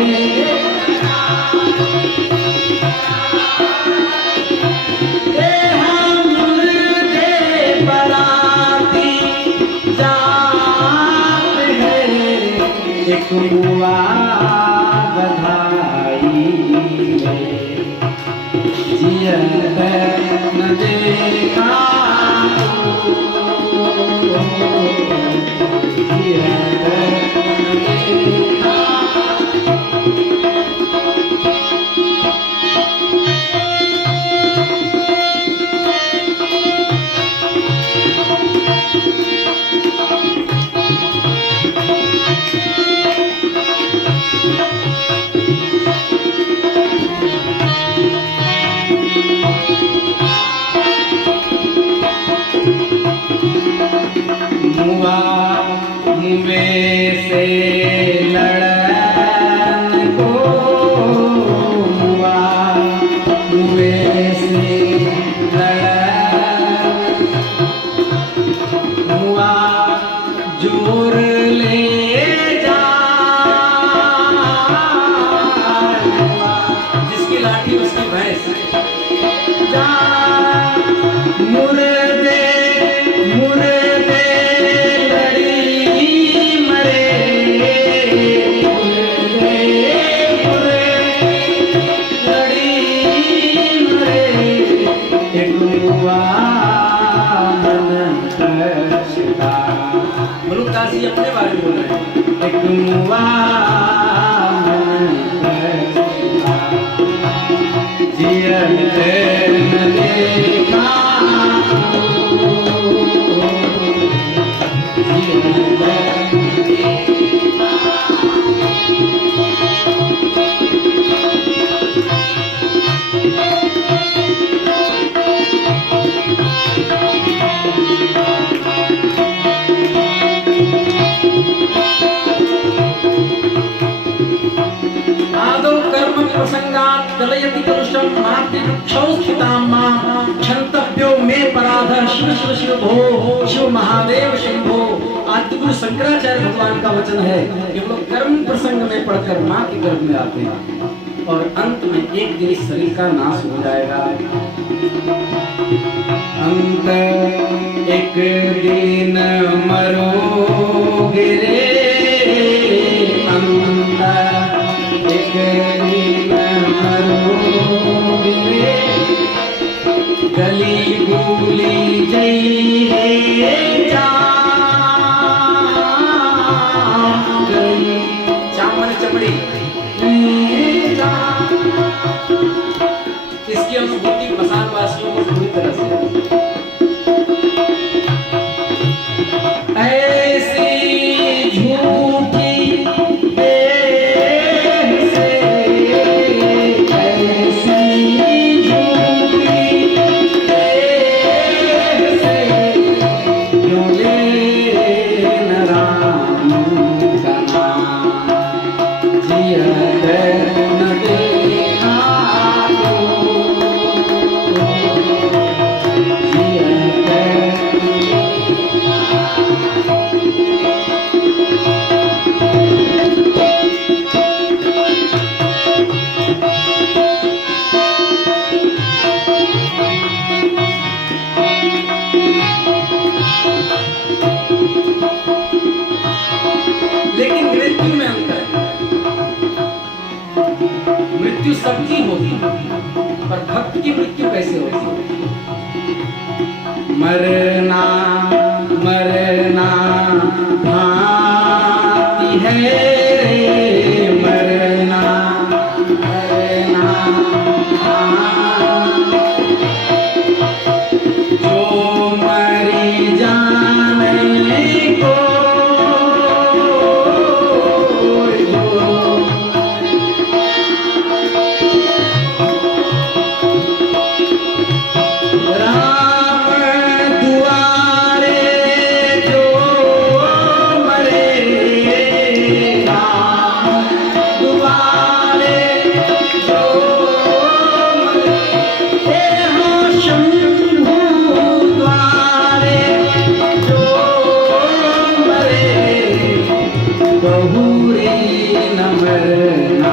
मुर्दे बराती जात है। एक मुआ बधाई जियत न देखा, जियत न देखा। मुआ मुए से लड़न को, मुआ मुए से लड़न, मुआ जोर ले जा, जिसकी लाठी उसकी भैंस जा। मुर्दे मुर्दे लड़ी मरे, मुर्दे लड़ी मरे। एक मुआ मन कष्टा, मलुकदास जी अपने बारे में बोल रहे हैं। एक मुआ मन कष्टा जियत न देखा, आदौ कर्म प्रसंगात् कलयति कलुषं मातृवृक्षौ स्थितां मां क्षन्तव्यो मे पराधः। शिव शिव शिव भो शिव महादेव शंभो। आदिगुरु शंकराचार्य भगवान का वचन है कि वो लोग कर्म प्रसंग में पढ़कर मां के गर्भ में आते हैं और अंत में एक दिन इस शरीर का नाश हो जाएगा। अंत एक दिन मरोगे रे, अंत एक दिन मरोगे रे। गली गूली जइए जा, गली चामन चमड़ी जा। इसकी अनुभूति मसान वासियों को पूरी तरह से ऐसी झूठी देह से, ऐसी झूठी देह से क्यों लेना राम का नाम। जियत न देखा तो, जियत लेकिन मृत्यु में अंतर है। मृत्यु सबकी होती है, पर भक्त की मृत्यु कैसे होती है? मरना मरना भांति है, मरना मरना भांति दूरी न मरना,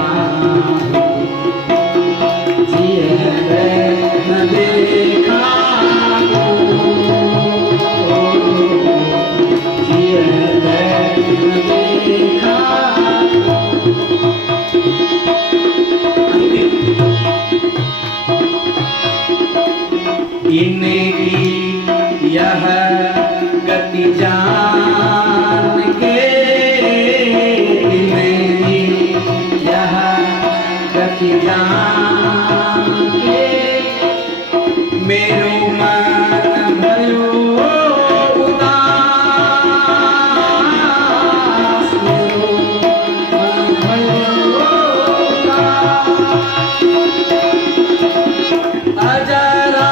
जिए न देखा जिए न देखा। इनकी यह गति जान के, इनकी यह गति जान के, मेरो मन भयो उदास, मेरो मन भयो उदास। अजरा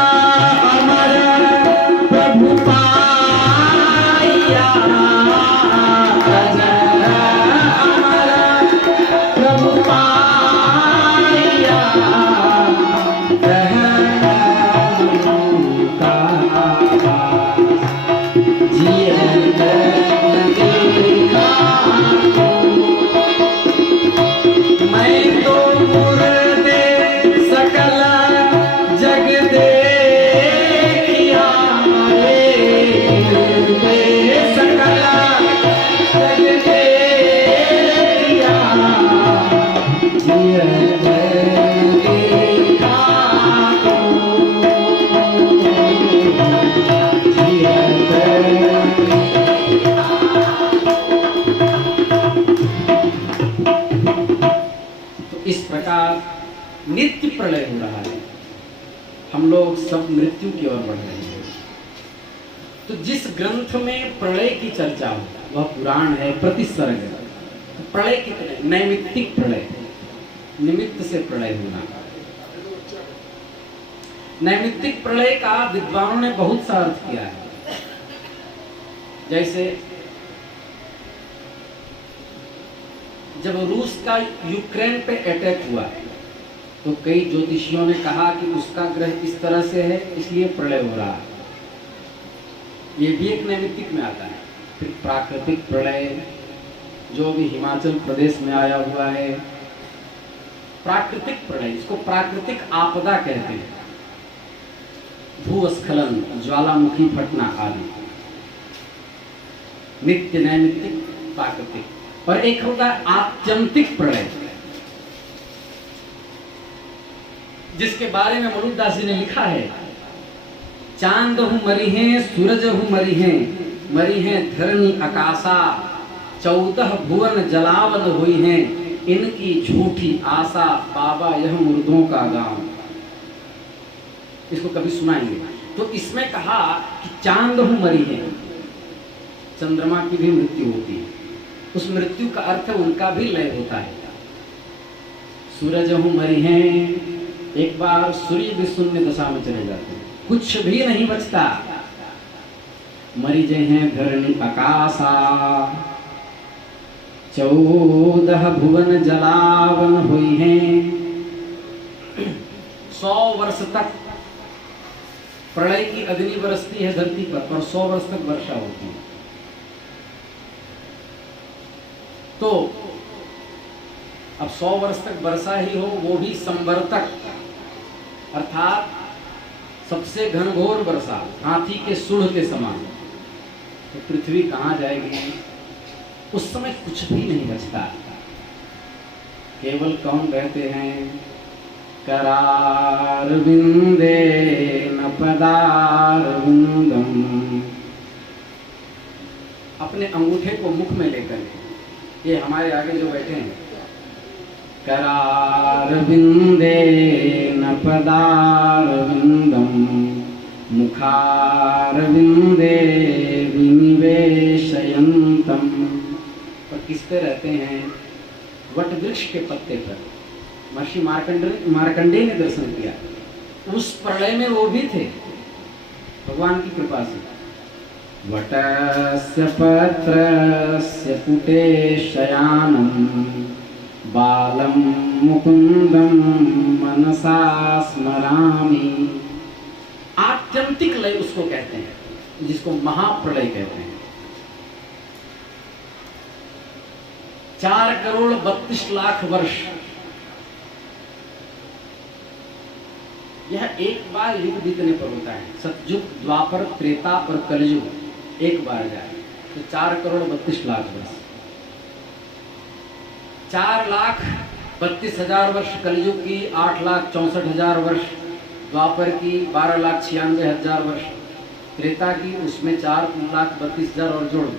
नित्य प्रलय हो रहा है, हम लोग सब मृत्यु की ओर बढ़ रहे हैं। तो जिस ग्रंथ में प्रलय की चर्चा हो वह पुराण है प्रतिसर्ग। तो प्रलय कितने, नैमित्तिक प्रलय, निमित्त से प्रलय होना। नैमित्तिक प्रलय का विद्वानों ने बहुत सा अर्थ किया है। जैसे जब रूस का यूक्रेन पे अटैक हुआ तो कई ज्योतिषियों ने कहा कि उसका ग्रह इस तरह से है इसलिए प्रलय हो रहा है, ये भी एक नैमित्तिक में आता है। फिर प्राकृतिक प्रलय जो भी हिमाचल प्रदेश में आया हुआ है, प्राकृतिक प्रलय, इसको प्राकृतिक आपदा कहते हैं, भूस्खलन, ज्वालामुखी फटना आदि। नित्य, नैमित्तिक, प्राकृतिक। और एक होता है आत्यंतिक प्रलय, जिसके बारे में मरुदास जी ने लिखा है, चांद हूँ मरी हैं, सूरज हूँ मरी हैं धरनी आकाशा, 14 भुवन जलावन हुई हैं, इनकी झूठी आशा, बाबा यह मुर्दों का गांव। इसको कभी सुनाएंगे। तो इसमें कहा कि चांद हूँ मरी है, चंद्रमा की भी मृत्यु होती है, उस मृत्यु का अर्थ उनका भी लय होता है। सूरज हूँ मरी हैं, एक बार सूर्य भी शून्य दशा में चले जाते हैं, कुछ भी नहीं बचता। मरी जय हैं धरणी आकाशा, 14 भुवन जलावन हुई हैं। 100 वर्ष तक प्रलय की अग्नि बरसती है धरती पर और 100 वर्ष तक वर्षा होती है। तो अब 100 वर्ष तक वर्षा ही हो, वो भी संवर्तक, अर्थात सबसे घनघोर वर्षा, हाथी के सूंड के समान। तो पृथ्वी कहाँ जाएगी? उस समय कुछ भी नहीं बचता, केवल कौन रहते हैं? करार विंदे न पदार विंदम, अपने अंगूठे को मुख में लेकर, ये हमारे आगे जो बैठे हैं, करार विंदे न पदार विंदम, मुखार विंदे विनिवेशयंतम। और किस पे रहते हैं? वट वृक्ष के पत्ते पर। महर्षि मार्कंडेय ने दर्शन किया, उस प्रलय में वो भी थे भगवान की कृपा से। वटस्य पत्रस्य पुटे शयानम, बालम मुकुंदम मनसा स्मरामि। आत्यंतिक लय उसको कहते हैं, जिसको महाप्रलय कहते हैं। 4,32,00,000 वर्ष। यह एक बार युग बीतने पर होता है। सतयुग, द्वापर, त्रेता और कलयुग एक बार जाए तो 4,32,00,000 वर्ष। 4,32,000 वर्ष कलयुग की, 8,64,000 वर्ष द्वापर की, 12,96,000 वर्ष त्रेता की, उसमें 4,32,000 और जोड़ दो,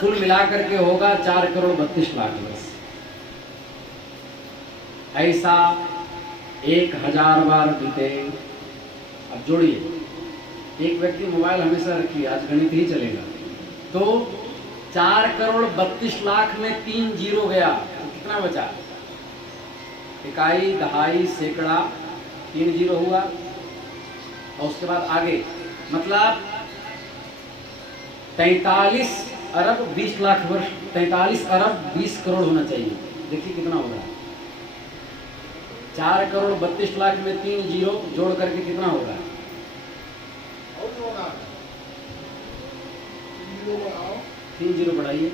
कुल मिलाकर के होगा 4,32,00,000 वर्ष। ऐसा 1,000 बार बीते। अब जोड़िए, एक व्यक्ति मोबाइल हमेशा रखिए, आज गणित ही चलेगा। तो 4,32,00,000 में 3 जीरो गया तो कितना बचा? इकाई, दहाई, सैकड़ा, 3 जीरो हुआ। और उसके बाद आगे मतलब 43,20,00,000 वर्ष, 43,20,00,000 होना चाहिए। देखिए कितना हो रहा है। 4,32,00,000 में 3 जीरो जोड़ करके कितना होगा? 3 जीरो बढ़ाइए।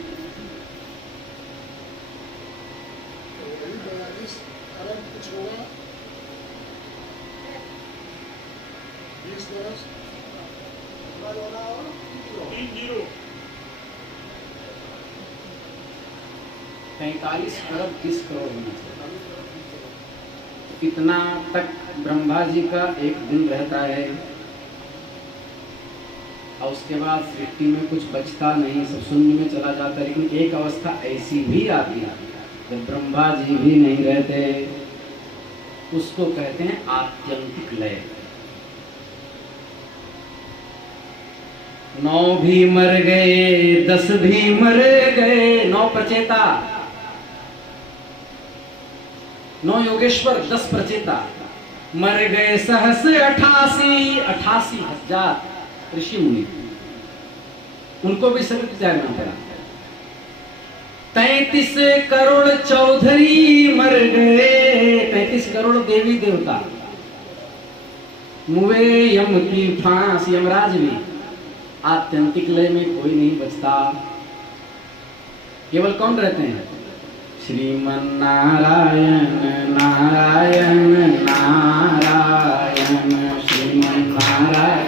43,20,00,000 होना चाहिए। इतना तक ब्रह्मा जी का एक दिन रहता है और उसके बाद सृष्टि में कुछ बचता नहीं, सब शून्य में चला जाता है। लेकिन एक अवस्था ऐसी भी आती है जब ब्रह्मा जी भी नहीं रहते, उसको कहते हैं आत्यंतिक लय। 9 भी मर गए, 10 भी मर गए, 9 प्रचेता, 9 योगेश्वर, 10 प्रचेता मर गए सहस 88,000 ऋषि मुनि, उनको भी शरीर त्यागना पड़ा। 33 करोड़ चौधरी मर गए, 33 करोड़ देवी देवता, मुए यम की फांस, यमराज भी। आत्यंतिक लय में कोई नहीं बचता, केवल कौन रहते हैं? श्रीमन नारायण नारायण नारायण, श्रीमन नारायण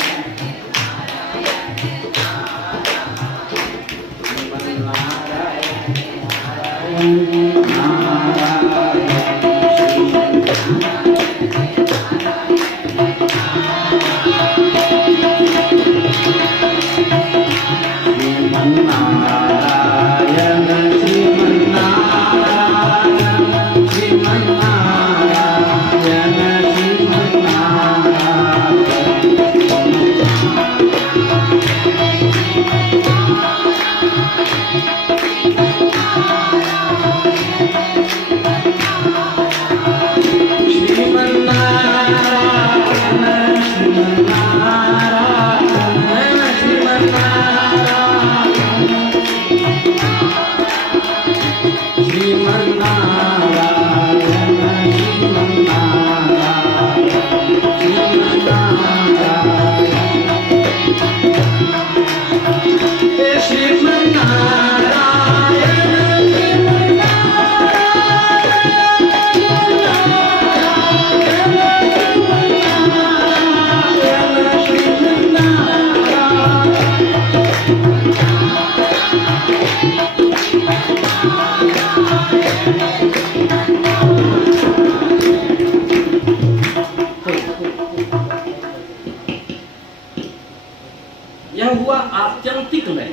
आत्यंतिक लय।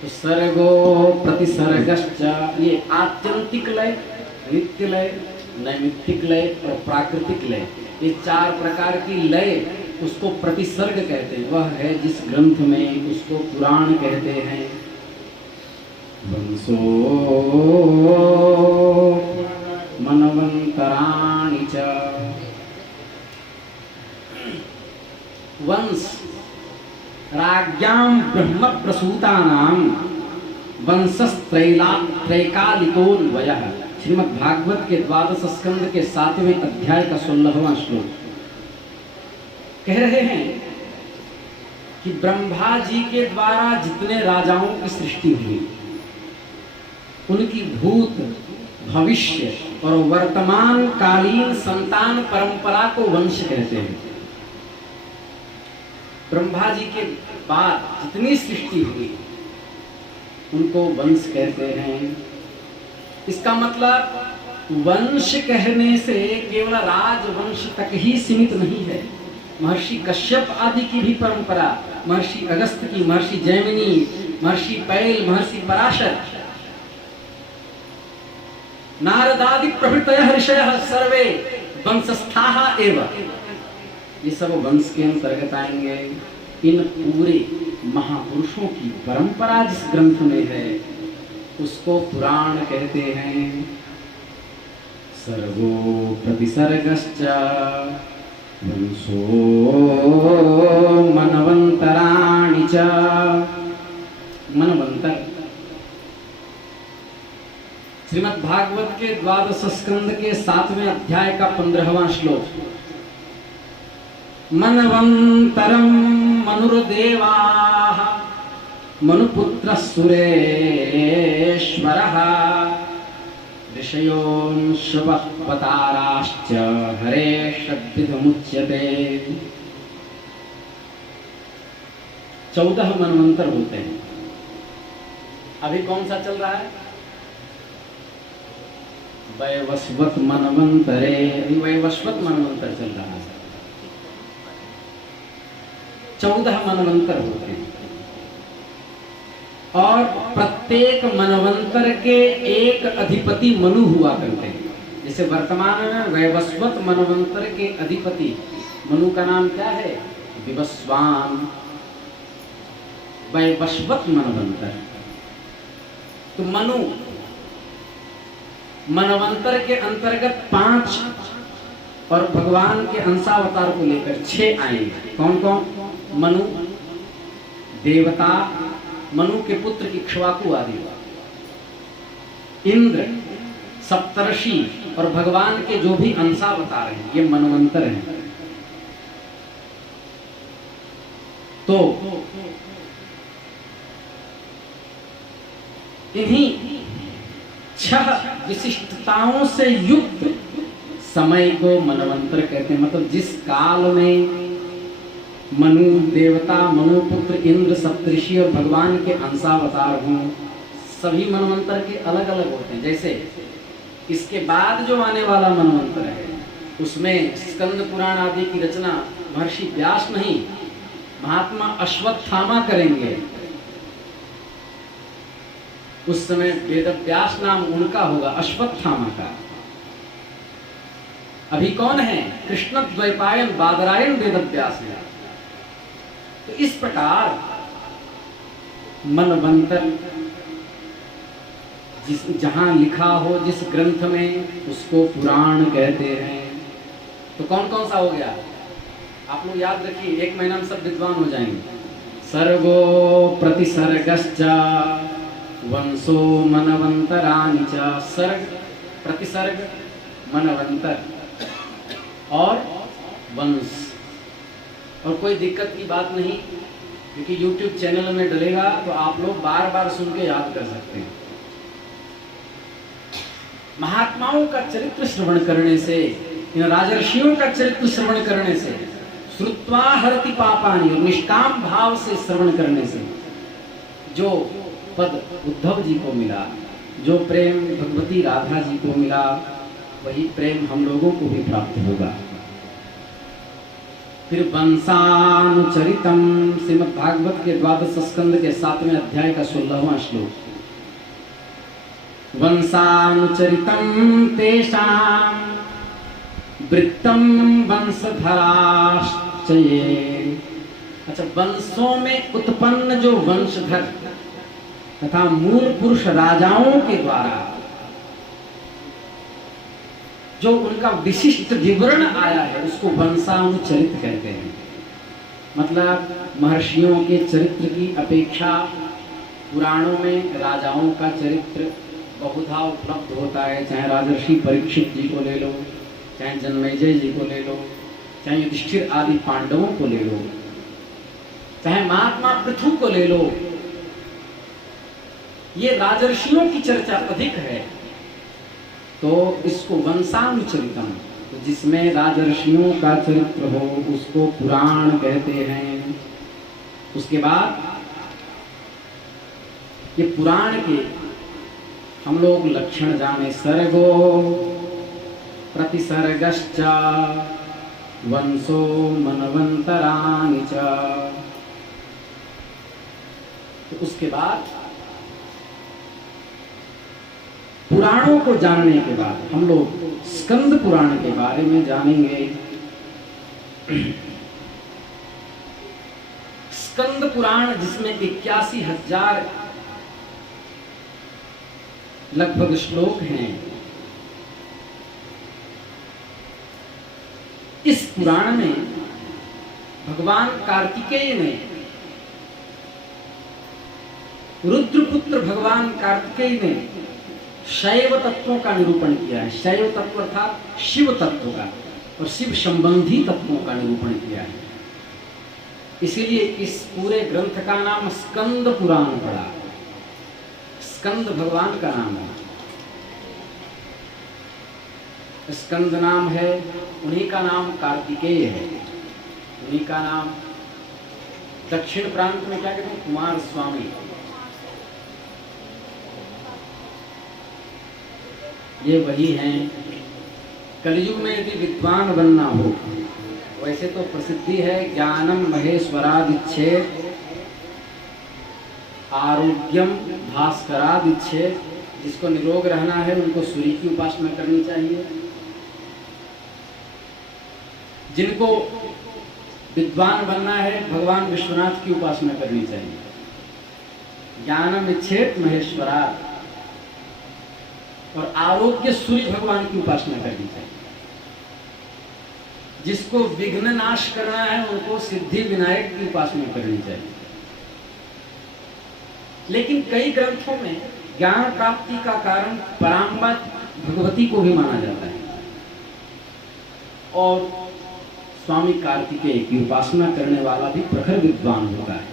तो सर्गो प्रतिसर्गश्च, ये आत्यंतिक लय, नित्य लय, नैमित्तिक लय और प्राकृतिक लय, ये 4 प्रकार की लय उसको प्रतिसर्ग कहते हैं। वह है जिस ग्रंथ में उसको पुराण कहते हैं। वंशो मनवंतराणि च, वंश राज्ञां ब्रह्म प्रसूतानां वंशस्त्रैकालिकोन्वयः। श्रीमद् भागवत के 12 स्कंद के 7वें अध्याय का 16वां श्लोक कह रहे हैं कि ब्रह्मा जी के द्वारा जितने राजाओं की सृष्टि हुई उनकी भूत, भविष्य और वर्तमान कालीन संतान परंपरा को वंश कहते हैं। ब्रह्मा जी के बाद जितनी सृष्टि हुई उनको वंश कहते हैं। इसका मतलब वंश कहने से केवल राजवंश तक ही सीमित नहीं है। महर्षि कश्यप आदि की भी परंपरा, महर्षि अगस्त्य की, महर्षि जैमिनी, महर्षि पैल, महर्षि पराशर, नारदादि प्रभृतयः ऋषयः सर्वे वंशस्थाः एव, ये सब वंश के अंतर्गत आएंगे। इन पूरे महापुरुषों की परंपरा जिस ग्रंथ में है उसको पुराण कहते हैं। सर्वो प्रतिसर्गश्च वंशो मनवंतराणि च। मनवंतर श्रीमद् भागवत के 12 स्कंद के 7वें अध्याय का 15वां श्लोक। मनवंतरम मनुर्देवाः मनुपुत्रः सुरेश्वरः ऋषयोंशवः पताराश्च हरेषद्विधमुच्यते। 14 मनवंतर होते हैं। अभी कौन सा चल रहा है? वैवस्वत मनवंतरे। अभी वैवस्वत मनवंतर चल रहा है। 14 मनवंतर होते हैं और प्रत्येक मनवंतर के एक अधिपति मनु हुआ करते हैं। जैसे वर्तमान में वैवस्वत मनवंतर के अधिपति मनु का नाम क्या है? विवस्वान। वैवस्वत मनवंतर तो मनु मनवंतर के अंतर्गत 5 और भगवान के अंशावतार को लेकर 6 आएंगे। कौन कौन? मनु, देवता, मनु के पुत्र इक्ष्वाकु आदि, इंद्र, सप्तर्षि और भगवान के जो भी अंशावतार हैं, ये मनवंतर हैं। तो इन्हीं 6 विशिष्टताओं से युक्त समय को मनवंतर कहते हैं। मतलब जिस काल में मनु, देवता, मनु पुत्र, इंद्र, सप्तऋषि और भगवान के अंशावतार हों, सभी मनवंतर के अलग अलग होते हैं। जैसे इसके बाद जो आने वाला मनवंतर है उसमें स्कंद पुराण आदि की रचना महर्षि व्यास नहीं, महात्मा अश्वत्थामा करेंगे। उस समय वेदव्यास नाम उनका होगा, अश्वत्थामा का। अभी कौन है? कृष्ण द्वैपायन बादरायण वेदव्यास है। तो इस प्रकार मनवंतर जहां लिखा हो जिस ग्रंथ में उसको पुराण कहते हैं। तो कौन कौन सा हो गया? आप लोग याद रखिए, 1 महीना में सब विद्वान हो जाएंगे। सर्गो प्रतिसर्गश्च वंशो मनवंतराणि च। सर्ग, प्रतिसर्ग, मनवंतर और वंश। और कोई दिक्कत की बात नहीं, क्योंकि YouTube चैनल में डलेगा तो आप लोग बार बार सुन के याद कर सकते हैं। महात्माओं का चरित्र श्रवण करने से, इन राजर्षियों का चरित्र श्रवण करने से, श्रुत्वा हरति पापानि, और निष्काम भाव से श्रवण करने से जो पद उद्धव जी को मिला, जो प्रेम भगवती राधा जी को मिला, वही प्रेम हम लोगों को भी प्राप्त होगा। फिर वंशानुचरितम, श्रीमद् भागवत के 12 स्कंद के 7वें अध्याय का 16वां श्लोक। वंशानुचरितम तेषां वृत्तम वंशधराश्चये। अच्छा, वंशों में उत्पन्न जो वंशधर तथा मूल पुरुष राजाओं के द्वारा जो उनका विशिष्ट विवरण आया है उसको वंशानुचरित कहते हैं। मतलब महर्षियों के चरित्र की अपेक्षा पुराणों में राजाओं का चरित्र बहुधा उपलब्ध होता है। चाहे राजर्षि परीक्षित जी को ले लो, चाहे जन्मेजय जी को ले लो, चाहे युधिष्ठिर आदि पांडवों को ले लो, चाहे महात्मा पृथु को ले लो, ये राजर्षियों की चर्चा अधिक है, तो इसको वंशानुचरितम, तो जिसमें राजर्षियों का चरित्र हो उसको पुराण कहते हैं। उसके बाद ये पुराण के हम लोग लक्षण जाने, सर्गो प्रतिसर्गश्च वंशो मनवंतराणि च। तो उसके बाद पुराणों को जानने के बाद हम लोग स्कंद पुराण के बारे में जानेंगे। स्कंद पुराण जिसमें 81,000 लगभग श्लोक हैं। इस पुराण में भगवान कार्तिकेय ने, रुद्रपुत्र भगवान कार्तिकेय ने शैव तत्वों का निरूपण किया है। शैव तत्व अर्थात शिव तत्व का और शिव संबंधी तत्वों का निरूपण किया है। इसीलिए इस पूरे ग्रंथ का नाम स्कंद पुराण पड़ा। स्कंद भगवान का नाम है, स्कंद नाम है, उन्हीं का नाम कार्तिकेय है, उन्हीं का नाम दक्षिण प्रांत में क्या कहते हैं, कुमार स्वामी। ये वही हैं। कलयुग में यदि विद्वान बनना हो, वैसे तो प्रसिद्धि है ज्ञानम महेश्वरादिच्छेद आरोग्यम भास्करादिच्छेद। जिसको निरोग रहना है उनको सूर्य की उपासना करनी चाहिए। जिनको विद्वान बनना है भगवान विश्वनाथ की उपासना करनी चाहिए। ज्ञानम इच्छेत महेश्वरा, और आरोग्य सूर्य भगवान की उपासना करनी चाहिए। जिसको विघ्न नाश करना है उनको सिद्धि विनायक की उपासना करनी चाहिए। लेकिन कई ग्रंथों में ज्ञान प्राप्ति का कारण पराम्बा भगवती को भी माना जाता है, और स्वामी कार्तिकेय की उपासना करने वाला भी प्रखर विद्वान होता है।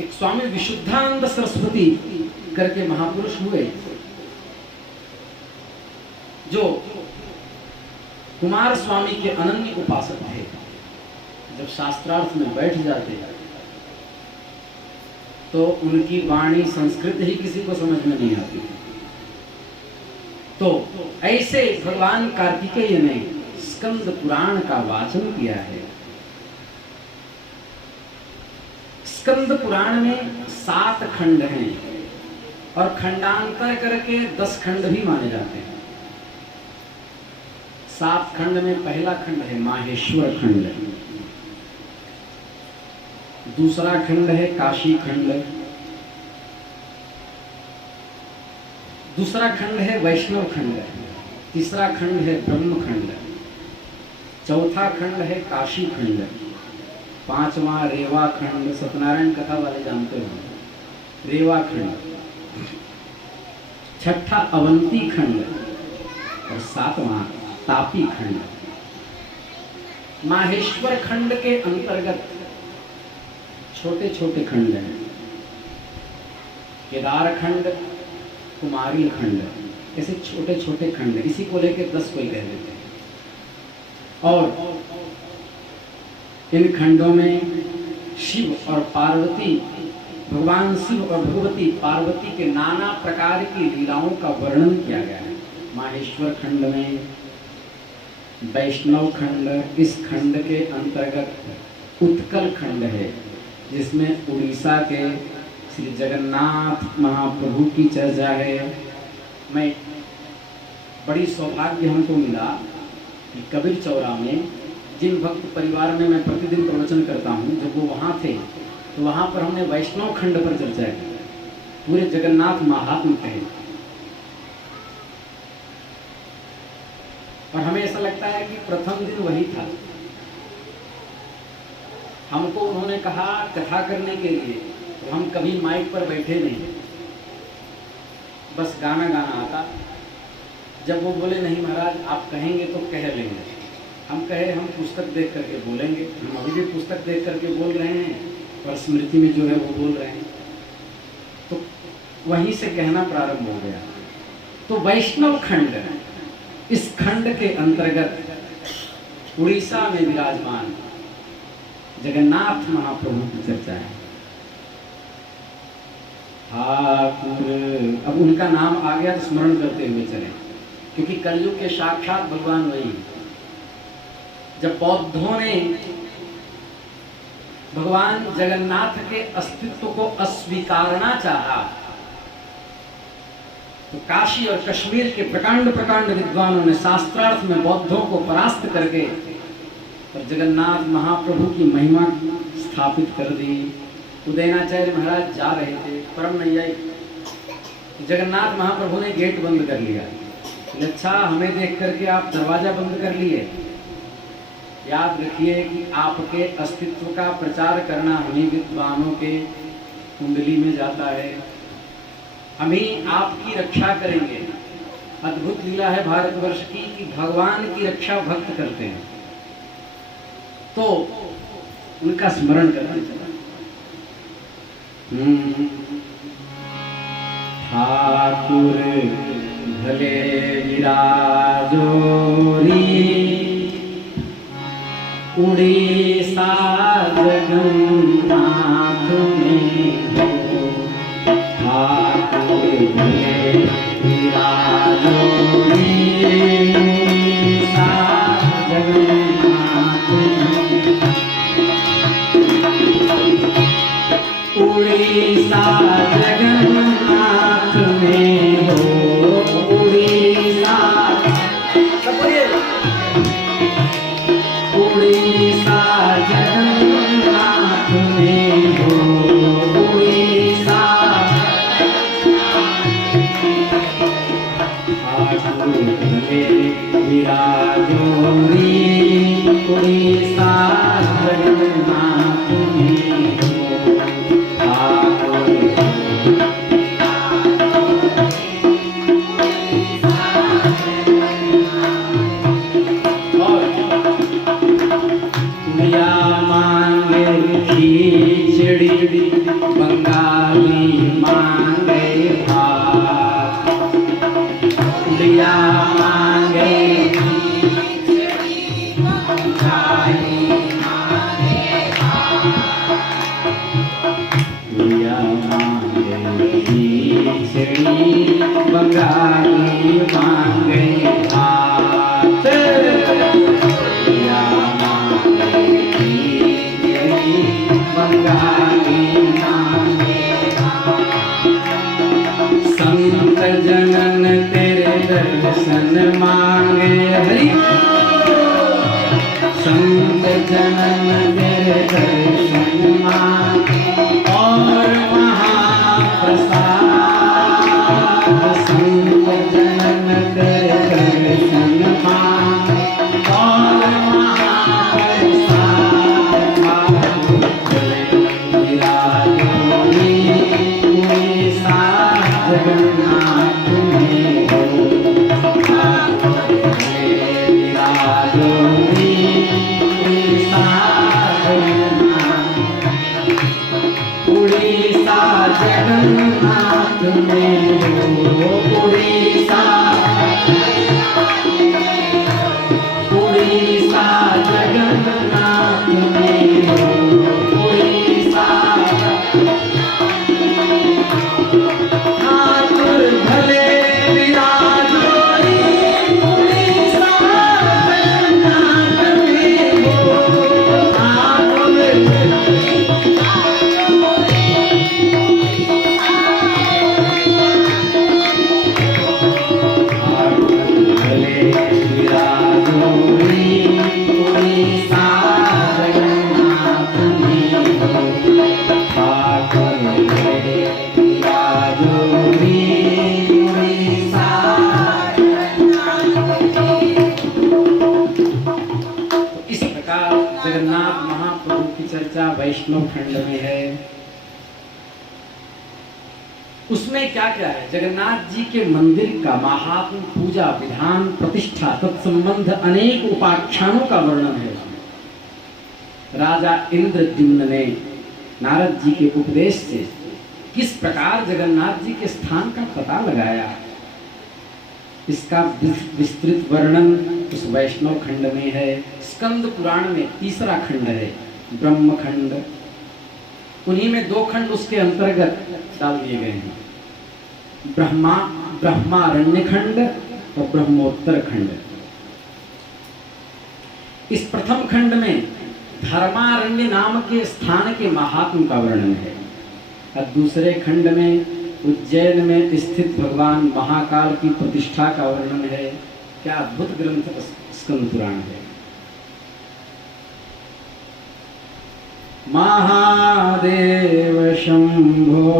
एक स्वामी विशुद्धानंद सरस्वती करके महापुरुष हुए, जो कुमार स्वामी के अनन्य उपासक थे। जब शास्त्रार्थ में बैठ जाते तो उनकी वाणी संस्कृत ही किसी को समझ में नहीं आती। तो ऐसे भगवान कार्तिकेय ने स्कंद पुराण का वाचन किया है। स्कंद पुराण में 7 खंड हैं और खंडांतर करके 10 खंड भी माने जाते हैं। 7 खंड में पहला खंड है माहेश्वर खंड, दूसरा खंड है काशी खंड, दूसरा खंड है वैष्णव खंड, तीसरा खंड है ब्रह्म खंड, चौथा खंड है काशी खंड, पांचवा रेवा खंड, सत्यनारायण कथा वाले जानते हो, रेवा खंड, छठा अवंती खंड और 7वां तापी खंड। माहेश्वर खंड के अंतर्गत छोटे छोटे खंड हैं। केदार खंड, कुमारी खंड, ऐसे छोटे छोटे खंड, इसी को लेकर 10 कोई कह देते हैं। और इन खंडों में शिव और पार्वती, भगवान शिव और भगवती पार्वती के नाना प्रकार की लीलाओं का वर्णन किया गया है। माहेश्वर खंड में, वैष्णव खंड, इस खंड के अंतर्गत उत्कल खंड है, जिसमें उड़ीसा के श्री जगन्नाथ महाप्रभु की चर्चा है। मैं बड़ी सौभाग्य हमको मिला कि कबीर चौरा में जिन भक्त परिवार में मैं प्रतिदिन प्रवचन करता हूँ, जब वो वहाँ थे तो वहाँ पर हमने वैष्णव खंड पर चर्चा की, पूरे जगन्नाथ महात्म्य कहे। और हमें ऐसा लगता है कि प्रथम दिन वही था। हमको उन्होंने कहा कथा करने के लिए, तो हम कभी माइक पर बैठे नहीं, बस गाना गाना आता। जब वो बोले नहीं महाराज आप कहेंगे तो कह लेंगे, हम कहे हम पुस्तक देख करके बोलेंगे। हम अभी भी पुस्तक देख करके बोल रहे हैं, और स्मृति में जो है वो बोल रहे हैं, तो वहीं से कहना प्रारंभ हो गया। तो वैष्णव खंड, इस खंड के अंतर्गत उड़ीसा में विराजमान जगन्नाथ महाप्रभु की चर्चा है। ठाकुर, अब उनका नाम आ गया तो स्मरण करते हुए चले, क्योंकि कलयुग के साक्षात भगवान वही। जब बौद्धों ने भगवान जगन्नाथ के अस्तित्व को अस्वीकारना चाहा, तो काशी और कश्मीर के प्रकांड प्रकांड विद्वानों ने शास्त्रार्थ में बौद्धों को परास्त करके और जगन्नाथ महाप्रभु की महिमा स्थापित कर दी। उदयनाचार्य महाराज जा रहे थे, परम नैयायिक, जगन्नाथ महाप्रभु ने गेट बंद कर लिया। अच्छा, हमें देख करके आप दरवाजा बंद कर लिए। याद रखिए कि आपके अस्तित्व का प्रचार करना हम ही विद्वानों के कुंडली में जाता है, हम ही आपकी रक्षा करेंगे। अद्भुत लीला है भारतवर्ष की कि भगवान की रक्षा भक्त करते हैं। तो उनका स्मरण करते चला। ठाकुर भले विराजो उड़ीसा जगन्नाथ में हो। ठाकुर भले विराजो उड़ीसा जगन्नाथ में, उड़ीसा जगन्नाथ में हो। उड़ीसा, उड़ीसा जगन्नाथ में हो। उड़ीसा ठाकुर भले विराजो उड़ीसा जगन्नाथ में हो। खिचड़ी बंगाली मांगे भात, लिया मांगे खिचड़ी बंगाली मांगे भात, लिया मांगे खिचड़ी बंगाली मांगे भात, लिया संत जनन तेरे दर्शन मांगे हरि। संत जनन तेरे दर्शन मांगे और महाप्रसाद। संत जनन तेरे दर्शन मांगे और महाप्रसाद। जगन्नाथ में हो। उड़ीसा जगन्नाथ में हो। उड़ीसा, उड़ीसा जगन्नाथ में हो। उड़ीसा भले विराजो उड़ीसा जगन्नाथ में हो। भले विराजो उड़ीसा जगन्नाथ में हो। ठाकुर भले विराजो जगन्नाथ महाप्रभु की चर्चा वैष्णव खंड में है। उसमें क्या क्या है? जगन्नाथ जी के मंदिर का महात्म, पूजा विधान, प्रतिष्ठा, तत्संबंध अनेक उपाख्यानों का वर्णन है उसमें। राजा इंद्रद्युम्न ने नारद जी के उपदेश से किस प्रकार जगन्नाथ जी के स्थान का पता लगाया, इसका विस्तृत वर्णन उस वैष्णव खंड में है। स्कंद पुराण में तीसरा खंड है ब्रह्म खंड, उन्हीं में 2 खंड उसके अंतर्गत डाल दिए गए हैं, ब्रह्मारण्य खंड और ब्रह्मोत्तर खंड। इस प्रथम खंड में धर्मारण्य नाम के स्थान के महात्म का वर्णन है और दूसरे खंड में उज्जैन में स्थित भगवान महाकाल की प्रतिष्ठा का वर्णन है। क्या अद्भुत ग्रंथ स्कंद पुराण है। महादेव शंभो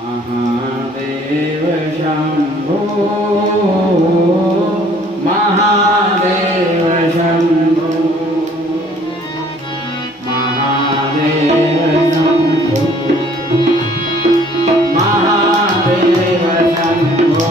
महादेव शंभो महादेव शंभो महादेव शंभो महादेव शंभो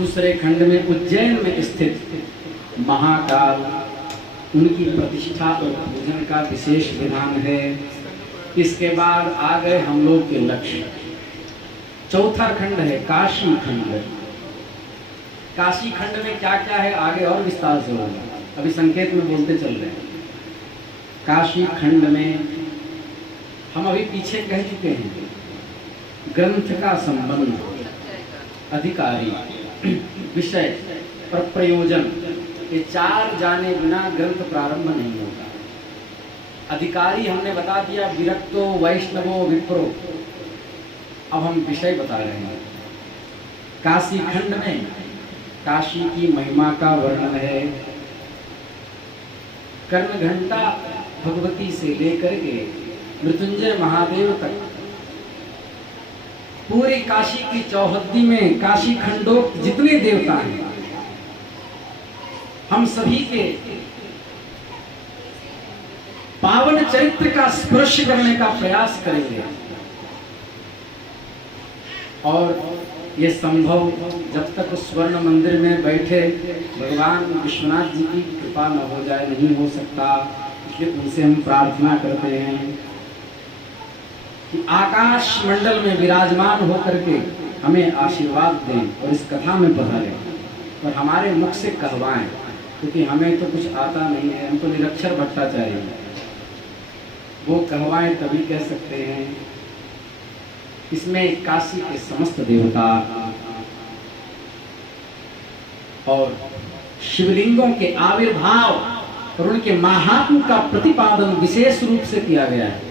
दूसरे खंड में उज्जैन में स्थित महाकाल, उनकी प्रतिष्ठा और पूजन का विशेष विधान है। इसके बाद आ गए हम लोग के लक्ष्य। चौथा खंड है काशी खंड। काशी खंड में क्या क्या है आगे और विस्तार से होगा, अभी संकेत में बोलते चल रहे हैं। काशी खंड में हम अभी पीछे कह चुके हैं, ग्रंथ का संबंध, अधिकारी, विषय और प्रयोजन, ये 4 जाने बिना ग्रंथ प्रारंभ नहीं होगा। अधिकारी हमने बता दिया, विरक्तो वैष्णवो विप्रो। अब हम विषय बता रहे हैं। काशी खंड में काशी की महिमा का वर्णन है। कर्ण घंटा भगवती से लेकर के मृत्युंजय महादेव तक पूरी काशी की चौहद्दी में काशी खंडोक्त जितने देवता हैं, हम सभी के पावन चरित्र का स्पर्श करने का प्रयास करेंगे। और ये संभव जब तक उस स्वर्ण मंदिर में बैठे भगवान विश्वनाथ जी की कृपा न हो जाए नहीं हो सकता। इसलिए उनसे हम प्रार्थना करते हैं कि आकाश मंडल में विराजमान होकर के हमें आशीर्वाद दें और इस कथा में पधारें और हमारे मुख से कहवाएं, क्योंकि हमें तो कुछ आता नहीं है, हम तो निरक्षर भट्टाचार्य हैं। वो कहवाएं तभी कह सकते हैं। इसमें काशी के समस्त देवता और शिवलिंगों के आविर्भाव और उनके महात्म का प्रतिपादन विशेष रूप से किया गया है।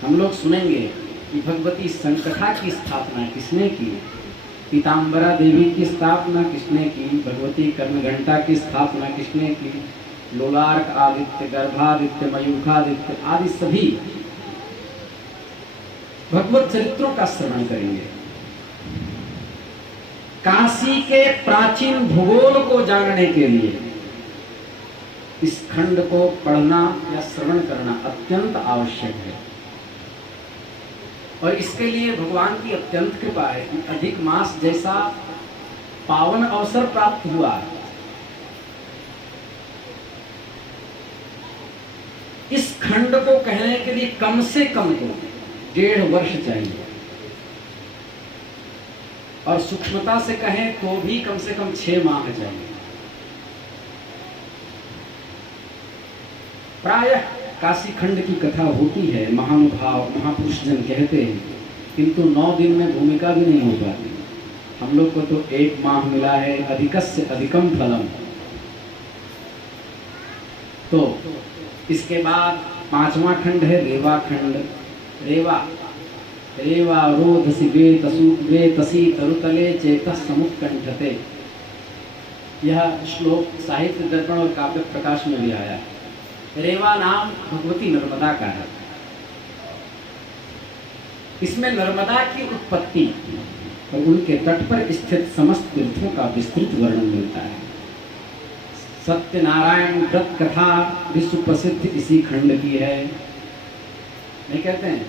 हम लोग सुनेंगे कि भगवती संकथा की स्थापना किसने की, पीताम्बरा देवी की स्थापना किसने की, भगवती कर्णघंटा की स्थापना किसने की, लोलार्क आदित्य, गर्भादित्य, मयूखादित्य आदि सभी भगवत चरित्रों का श्रवण करेंगे। काशी के प्राचीन भूगोल को जानने के लिए इस खंड को पढ़ना या श्रवण करना अत्यंत आवश्यक है। और इसके लिए भगवान की अत्यंत कृपा है कि अधिक मास जैसा पावन अवसर प्राप्त हुआ। इस खंड को कहने के लिए कम से कम तो 1.5 वर्ष चाहिए, और सूक्ष्मता से कहें तो भी कम से कम 6 माह चाहिए। प्रायः काशी खंड की कथा होती है, महानुभाव महापुरुष जन कहते हैं, किंतु 9 दिन में भूमिका भी नहीं हो पाती। हम लोग को तो 1 माह मिला है, अधिकस्य अधिकम फलम। तो इसके बाद पांचवा खंड है रेवा खंड। रेवा रेवा रोधसी वेतसी तरुतले चेतः समुत्कंठते। यह श्लोक साहित्य दर्पण और काव्य प्रकाश में भी आया है। रेवा नाम भगवती नर्मदा का है। इसमें नर्मदा की उत्पत्ति और उनके तट पर स्थित समस्त तीर्थों का विस्तृत वर्णन मिलता है। सत्यनारायण व्रत कथा विश्व प्रसिद्ध इसी खंड की है। नहीं कहते हैं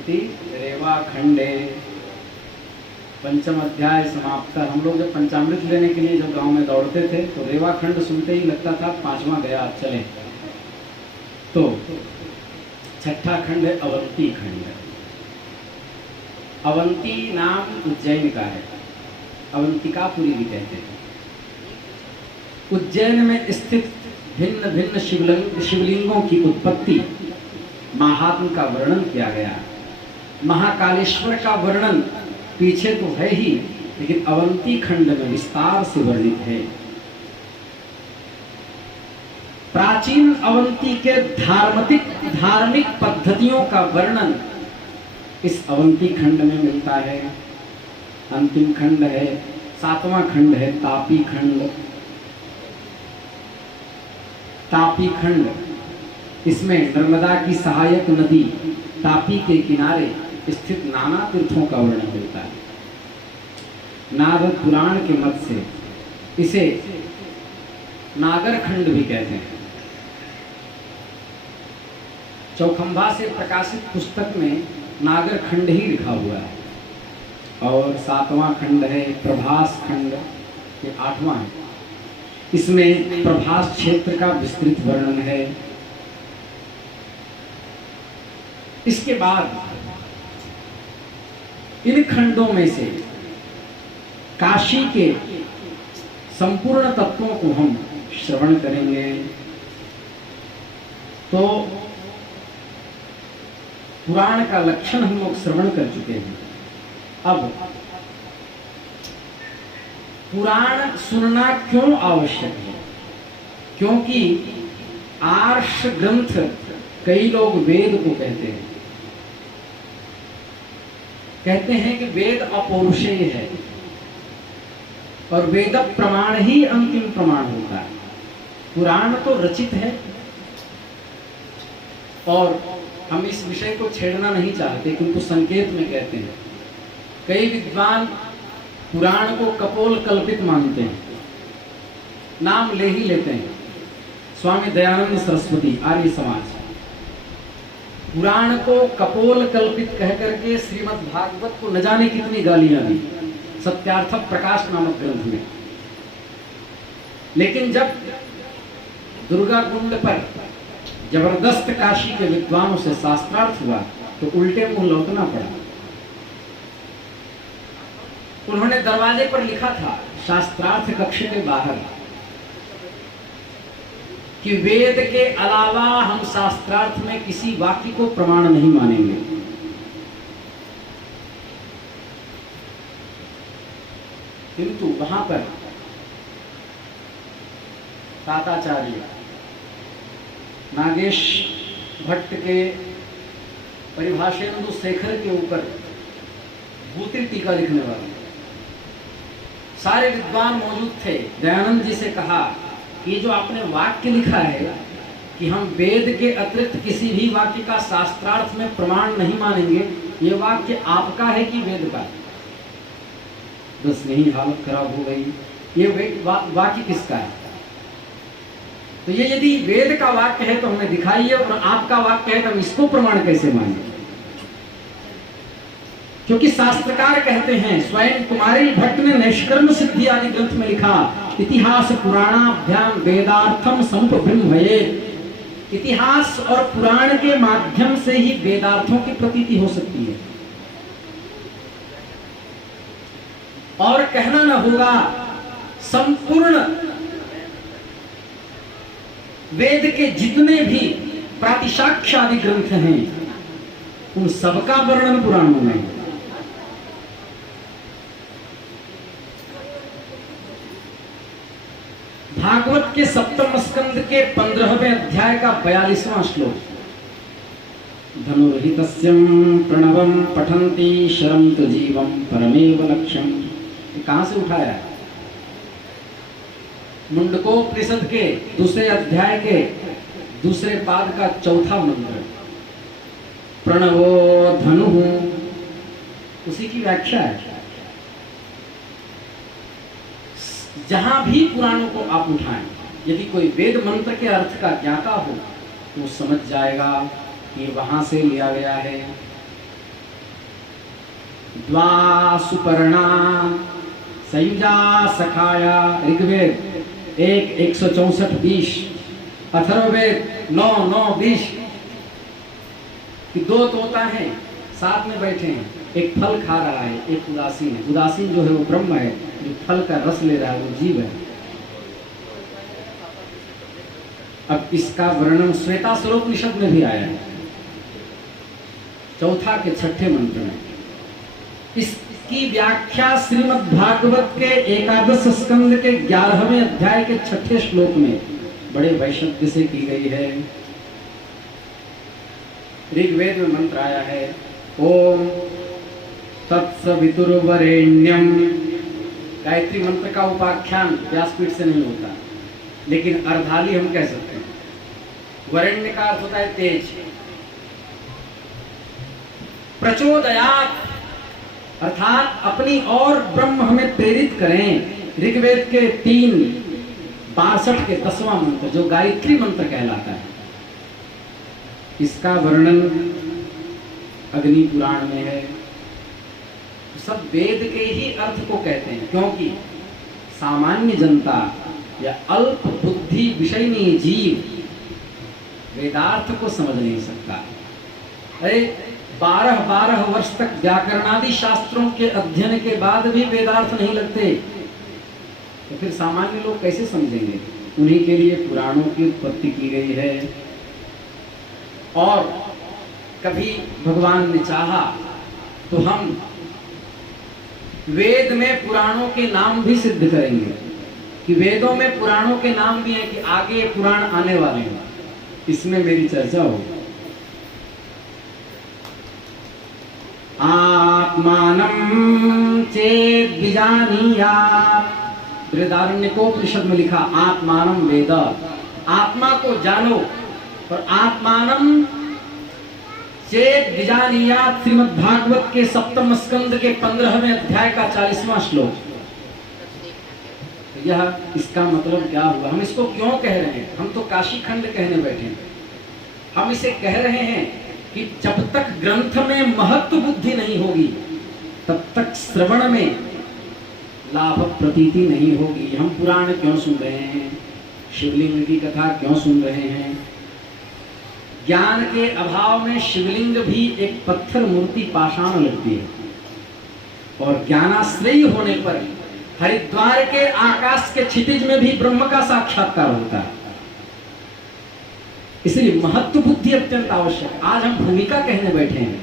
इति रेवा खंडे पंचम अध्याय समाप्त। हम लोग जब पंचामृत लेने के लिए जब गांव में दौड़ते थे तो रेवा खंड सुनते ही लगता था पांचवा गया, चले। तो छठा खंड है अवंती खंड। अवंती नाम उज्जैन का है, अवंतिकापुरी भी कहते हैं। उज्जैन में स्थित भिन्न भिन्न शिवलिंगों की उत्पत्ति महात्म का वर्णन किया गया। महाकालेश्वर का वर्णन पीछे तो है ही, लेकिन अवंती खंड में विस्तार से वर्णित है। प्राचीन अवंती के धार्मिक पद्धतियों का वर्णन इस अवंती खंड में मिलता है। अंतिम खंड है, सातवां खंड है तापी खंड। तापी खंड, इसमें नर्मदा की सहायक नदी तापी के किनारे स्थित नाना तीर्थों का वर्णन मिलता है। नारद पुराण के मत से इसे नागर खंड भी कहते हैं। चौखंबा से प्रकाशित पुस्तक में नागर खंड ही लिखा हुआ है। और सातवां खंड है प्रभास खंड, ये आठवां है। इसमें प्रभास क्षेत्र का विस्तृत वर्णन है। इसके बाद इन खंडों में से काशी के संपूर्ण तत्वों को हम श्रवण करेंगे। तो पुराण का लक्षण हम लोग श्रवण कर चुके हैं। अब पुराण सुनना क्यों आवश्यक है? क्योंकि आर्ष ग्रंथ कई लोग वेद को कहते हैं कि वेद अपौरुषेय है और वेद प्रमाण ही अंतिम प्रमाण होता है। पुराण तो रचित है और हम इस विषय को छेड़ना नहीं चाहते, किंतु संकेत में कहते हैं। कई विद्वान पुराण को कपोल कल्पित मानते हैं, नाम ले ही लेते हैं। स्वामी दयानंद सरस्वती आर्य समाज पुराण को कपोल कल्पित कह करके श्रीमद् भागवत को न जाने कितनी गालियां दी सत्यार्थ प्रकाश नामक ग्रंथ में। लेकिन जब दुर्गा कुंड पर जबरदस्त काशी के विद्वानों से शास्त्रार्थ हुआ तो उल्टे मुंह लौटना पड़ा। उन्होंने दरवाजे पर लिखा था शास्त्रार्थ कक्ष के बाहर कि वेद के अलावा हम शास्त्रार्थ में किसी वाक्य को प्रमाण नहीं मानेंगे। किंतु वहां पर ताताचार्य नागेश भट्ट के परिभाषेंदु शेखर के ऊपर भूति टीका लिखने वाले सारे विद्वान मौजूद थे। दयानंद जी से कहा कि जो आपने वाक्य लिखा है कि हम वेद के अतिरिक्त किसी भी वाक्य का शास्त्रार्थ में प्रमाण नहीं मानेंगे, ये वाक्य आपका है कि वेद का? बस यही हालत खराब हो गई। ये वाक्य किसका है? तो ये यदि वेद का वाक्य है तो हमें दिखाइए, और आपका वाक्य है तो हम इसको प्रमाण कैसे मानेंगे? क्योंकि शास्त्रकार कहते हैं, स्वयं कुमारी भट्ट ने निष्कर्म सिद्धि आदि ग्रंथ में लिखा, इतिहास पुराणाभ्याम वेदार्थम संप्रब्रह्मयेत्। इतिहास और पुराण के माध्यम से ही वेदार्थों की प्रतीति हो सकती है। और कहना न होगा संपूर्ण वेद के जितने भी प्रातिशाख्य आदि ग्रंथ हैं उन सबका वर्णन पुराणों में है। भागवत भागवत के सप्तम स्कंद के 15वें अध्याय का 42वां श्लोक। धनुर्हितस्यं प्रणवं पठन्ति शरं तु जीवं परमेव लक्ष्यम। कहां से उठाया है? मुंडकोपनिषद के दूसरे अध्याय के दूसरे पाद का चौथा मंत्र, प्रणवो धनु, उसी की व्याख्या है। जहां भी पुराणों को आप उठाएं, यदि कोई वेद मंत्र के अर्थ का ज्ञाता हो तो समझ जाएगा कि वहां से लिया गया है। द्वा सुपर्णा सयुजा सखाया, ऋग्वेद 1:164-20, अथर्ववेद 9:9-20 कि दो तोता हैं, साथ में बैठे हैं, एक फल खा रहा है, एक उदासीन है। उदासीन जो है वो ब्रह्म है, जो फल का रस ले रहा है वो जीव है। अब इसका वर्णन श्वेताश्वरोपनिषद में भी आया है, चौथा के छठे मंत्र में। इसकी व्याख्या श्रीमद् भागवत के एकादश स्कंद के 11वें अध्याय के छठे श्लोक में बड़े वैशक्ति से की गई है। ऋग्वेद में मंत्र आया है, ओम तत्सवितुर्वरेण्यम। गायत्री मंत्र का उपाख्यान व्यासपीठ से नहीं होता, लेकिन अर्धाली हम कह सकते हैं। वरेण्य का अर्थ होता है तेज। प्रचोदयात् अर्थात अपनी और ब्रह्म हमें प्रेरित करें। ऋग्वेद के 3:62 के 10वां मंत्र, जो गायत्री मंत्र कहलाता है, इसका वर्णन अग्नि पुराण में है। सब वेद के ही अर्थ को कहते हैं, क्योंकि सामान्य जनता या अल्प बुद्धि विषयनी जीव वेदार्थ को समझ नहीं सकता। अरे 12 वर्ष तक व्याकरणादि शास्त्रों के अध्ययन के बाद भी वेदार्थ नहीं लगते, तो फिर सामान्य लोग कैसे समझेंगे? उन्हीं के लिए पुराणों की उत्पत्ति की गई है। और कभी भगवान ने चाहा तो हम वेद में पुराणों के नाम भी सिद्ध करेंगे कि वेदों में पुराणों के नाम भी हैं, कि आगे पुराण आने वाले हैं। इसमें मेरी चर्चा होगी। आत्मानं चेत् विजानीयात्, बृहदारण्यकोपनिषद में लिखा आत्मानं वेद, आत्मा को जानो। और आत्मानं चेत् विजानीयात् श्रीमद् भागवत के सप्तम स्कंद के 15वें अध्याय का 40वां श्लोक। यह इसका मतलब क्या हुआ? हम इसको क्यों कह रहे हैं? हम तो काशी खंड कहने बैठे हैं। हम इसे कह रहे हैं कि जब तक ग्रंथ में महत्व बुद्धि नहीं होगी, तब तक श्रवण में लाभ प्रतीति नहीं होगी। हम पुराण क्यों सुन रहे हैं? शिवलिंग की कथा क्यों सुन रहे हैं? ज्ञान के अभाव में शिवलिंग भी एक पत्थर मूर्ति पाषाण लगती है, और ज्ञानाश्रयी होने पर हरिद्वार के आकाश के क्षितिज में भी ब्रह्म का साक्षात्कार होता है। इसलिए महत्व बुद्धि अत्यंत आवश्यक। आज हम भूमिका कहने बैठे हैं,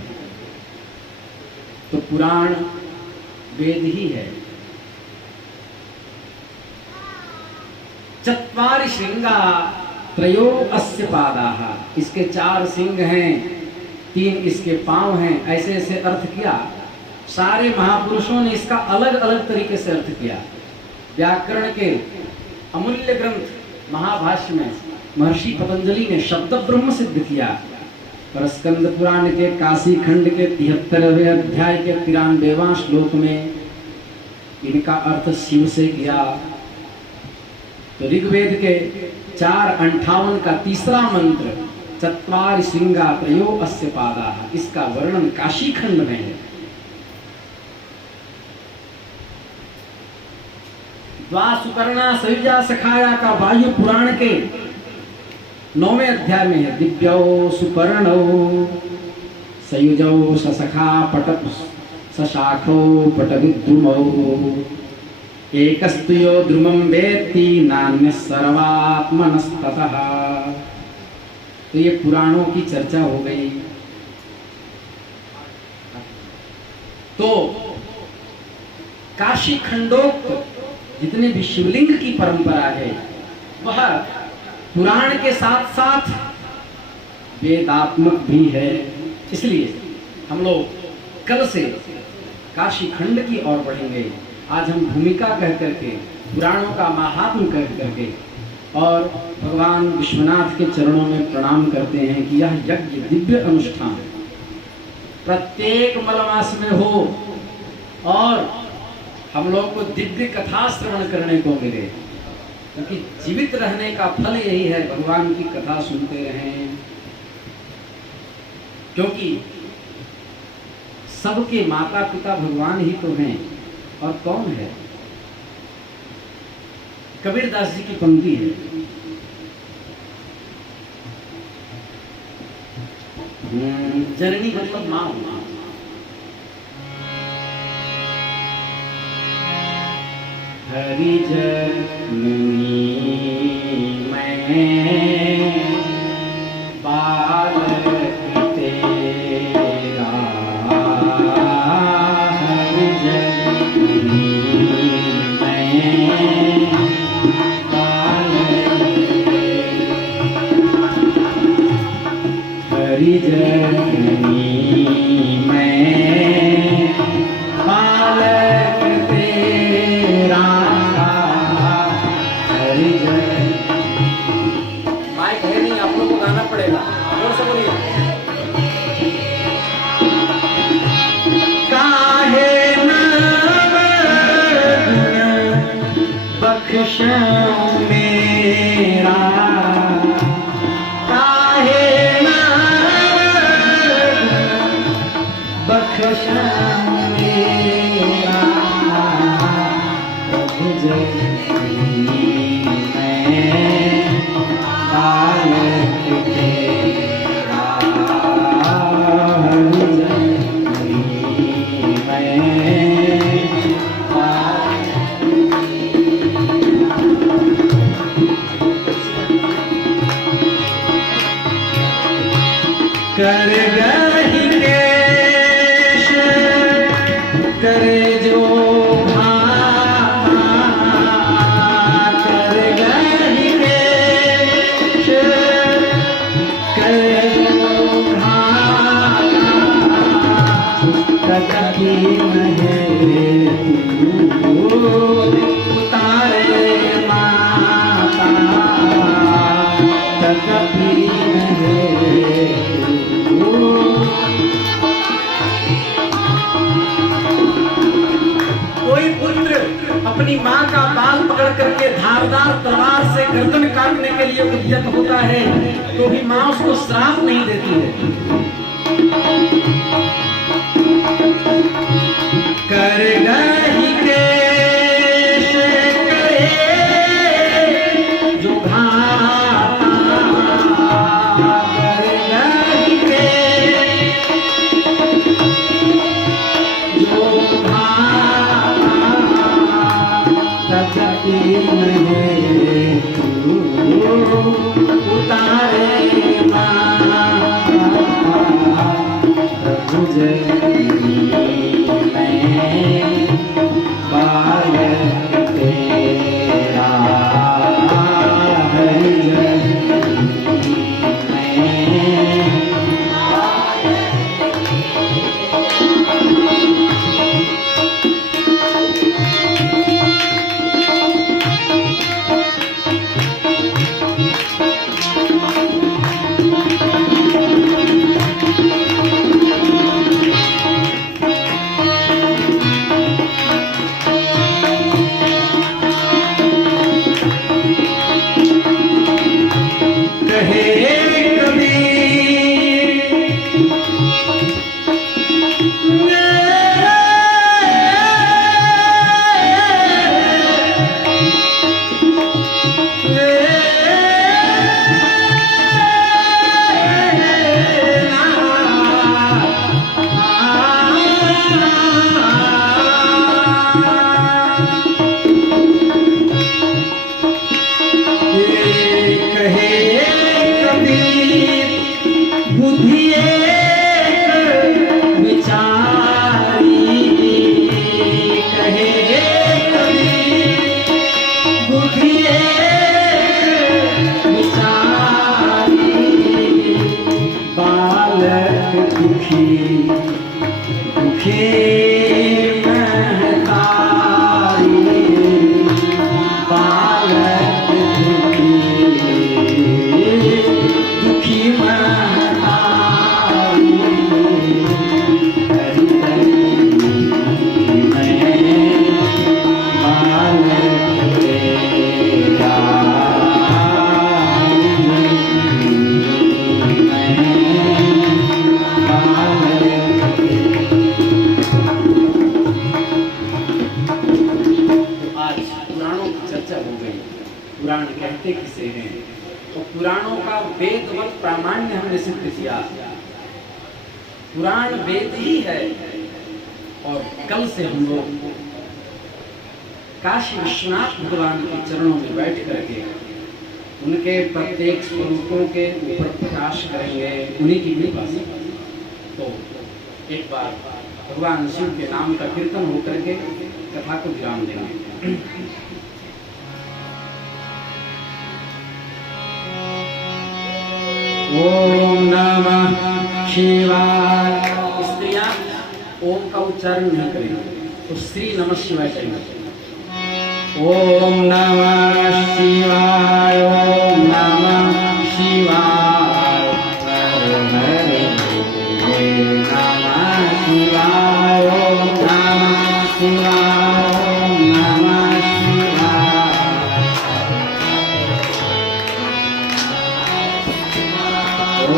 तो पुराण वेद ही है। चत्वारि श्रृंगा त्रयो अस्य पादाः, इसके 4 सिंह हैं, 3 इसके पांव हैं। ऐसे ऐसे अर्थ किया। सारे महापुरुषों ने इसका अलग अलग तरीके से अर्थ किया। व्याकरण के अमूल्य ग्रंथ महाभाष्य में महर्षि पतंजलि ने शब्द ब्रह्म सिद्ध किया। और स्कंद पुराण के काशी खंड के 73वें अध्याय के 93वां श्लोक में इनका अर्थ शिव से किया। तो ऋग्वेद के 4:58 का 3रा मंत्र, चत्वारि श्रृंगा त्रयो अस्य पादाः, इसका वर्णन काशी खंड में है। द्वा सुपर्णा सयुजा सखाया का वायु पुराण के 9वें अध्याय में है। दिव्यौ सुपर्णौ सयुजौ ससखा पट सशाखौ पटविद्रुमौ एकस्तु यो द्रुमं वेत्ति नान्यः सर्वात्मनस्ततः। तो ये पुराणों की चर्चा हो गई। तो काशी खंडोक्त जितने भी शिवलिंग की परंपरा है, वह पुराण के साथ साथ वेदात्मक भी है। इसलिए हम लोग कल से काशी खंड की ओर बढ़ेंगे। आज हम भूमिका कह करके, पुराणों का महात्म कह करके और भगवान विश्वनाथ के चरणों में प्रणाम करते हैं कि यह यज्ञ दिव्य अनुष्ठान प्रत्येक मलमास में हो और हम लोग को दिव्य कथा श्रवण करने को मिले, क्योंकि जीवित रहने का फल यही है, भगवान की कथा सुनते रहें। क्योंकि सबके माता पिता भगवान ही तो हैं, और कौन है? कबीरदास जी की पंक्ति है, जननी मतलब माँ। हरि जननी मैं बालक तेरा, हरि जननी मैं बालक तेरा, हरि जननी मैं बालक तेरा, हरि जन। माइक है नहीं, आप लोगों को गाना पड़ेगा, जोर से बोलिए। काहे नाम बख्श मेरा, काहे नाम बख्श मेरा, प्रभु जननी मैं बालक तेरा, हरि जननी मैं बालक। कर गही केश करे जो कर गही केश करे जो कभी नहीं उतारे माता, कभी नहीं। कोई पुत्र अपनी माँ का बाल पकड़ करके धारदार तलवार से गर्दन काटने के लिए उद्यत होता है, तो भी माँ उसको श्राप नहीं देती है। कर गही केश करे जो घाटा, कर गही केश जो घाटा, कभी नहीं उतारे माँ। दुखी दुखी महतारी बालक दुखी दुखी महतारी हरि हरि पुराण कहते किसे हैं तो पुराणों का वेदवत प्रामाण्य हमने सिद्ध किया। पुराण वेद ही है। और कल से हम लोग काशी विश्वनाथ भगवान के चरणों में बैठ करके उनके प्रत्येक स्वरूपों के ऊपर प्रकाश करेंगे, उन्हीं की कृपा से। तो एक बार भगवान शिव के नाम का कीर्तन होकर के कथा को विराम देंगे। ओम नमः शिवाय। स्त्रियां ओम का उच्चारण नहीं करेंगे तो श्री नमः शिवाय चाहिए। ओम नमः शिवाय, ओम नमः शिवाय, हरे हरे नमः शिवाय, ओम नमः शिवाय, ओम नमः शिवाय।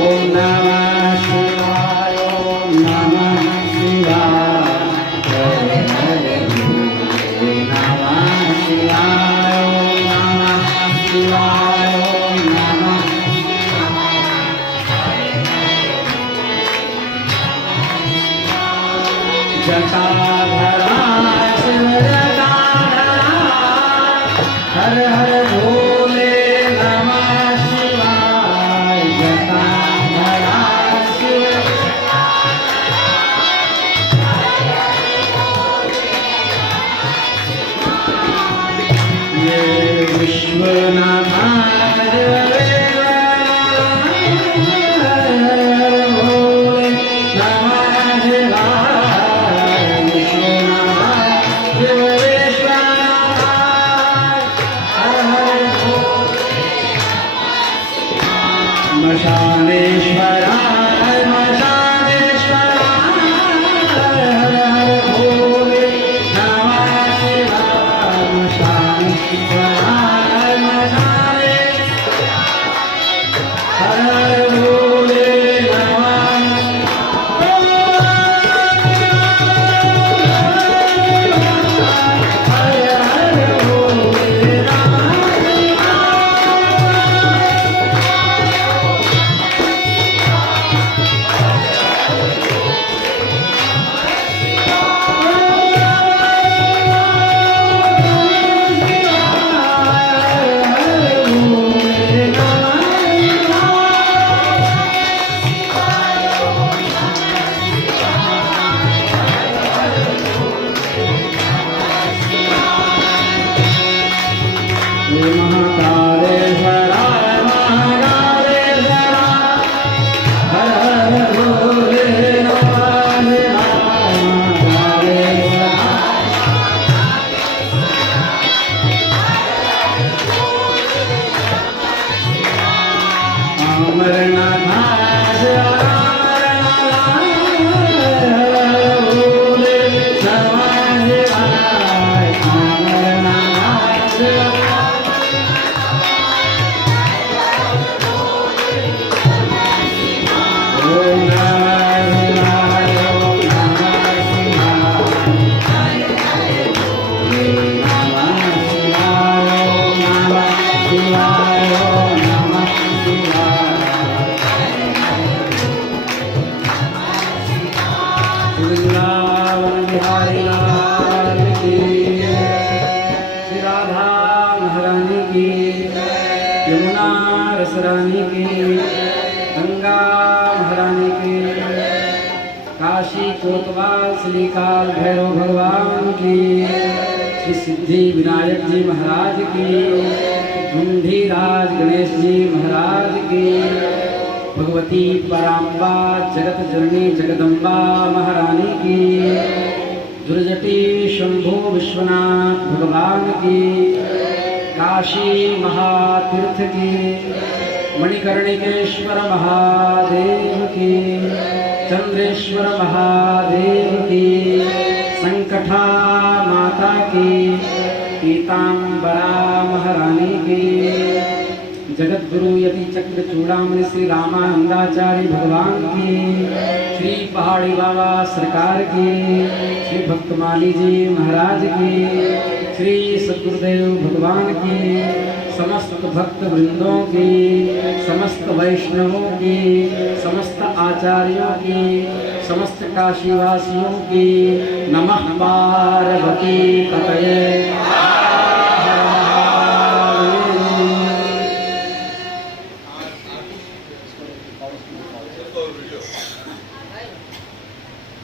ओम नमः शिवाय, ओम नमः शिवाय, हरे हरे नमः शिवाय, ओम नमः शिवाय, ओम नमः जटाधरा शिव जटाधरा, हर हर भोले नमः शिवाय। जटाधरा शिव ये विश्वनाथ मशानेश्वराय मशानेश्वराय, हर हर भोले नमः शिवाय। मशानेश्वराय मशानेश्वराय, हर हर भोले नमः। हर हर भोले नमः। महाकालेश्वराय महाकालेश्वराय, हर हर भोले नमः अमरनाथ वृंदावन बिहारी लाल की, श्री राधा महारानी की, यमुना रसरानी की, गंगा महारानी की, काशी कोतवाल श्री काल भैरव भगवान की, श्री सिद्धि विनायक जी महाराज की, ढूंढी राज गणेश जी महाराज की, भगवती पराम्बा जगत जननी जगदम्बा महारानी की, दुर्जटी शंभो विश्वनाथ भगवान की, काशी महातीर्थ की, मणिकर्णिकेश्वर महादेव की, चंद्रेश्वर महादेव की, संकटा माता की, पीताम्बरा महारानी की, जगत गुरु यति चक्र चूड़ामणि श्री रामानंदाचार्य भगवान की, श्री पहाड़ी बाबा सरकार की, श्री भक्तमाली जी महाराज की, श्री सद्गुरुदेव भगवान की, समस्त भक्त वृंदों की, समस्त वैष्णवों की, समस्त आचार्यों की, समस्त काशीवासियों की, नमः पार्वती तनये।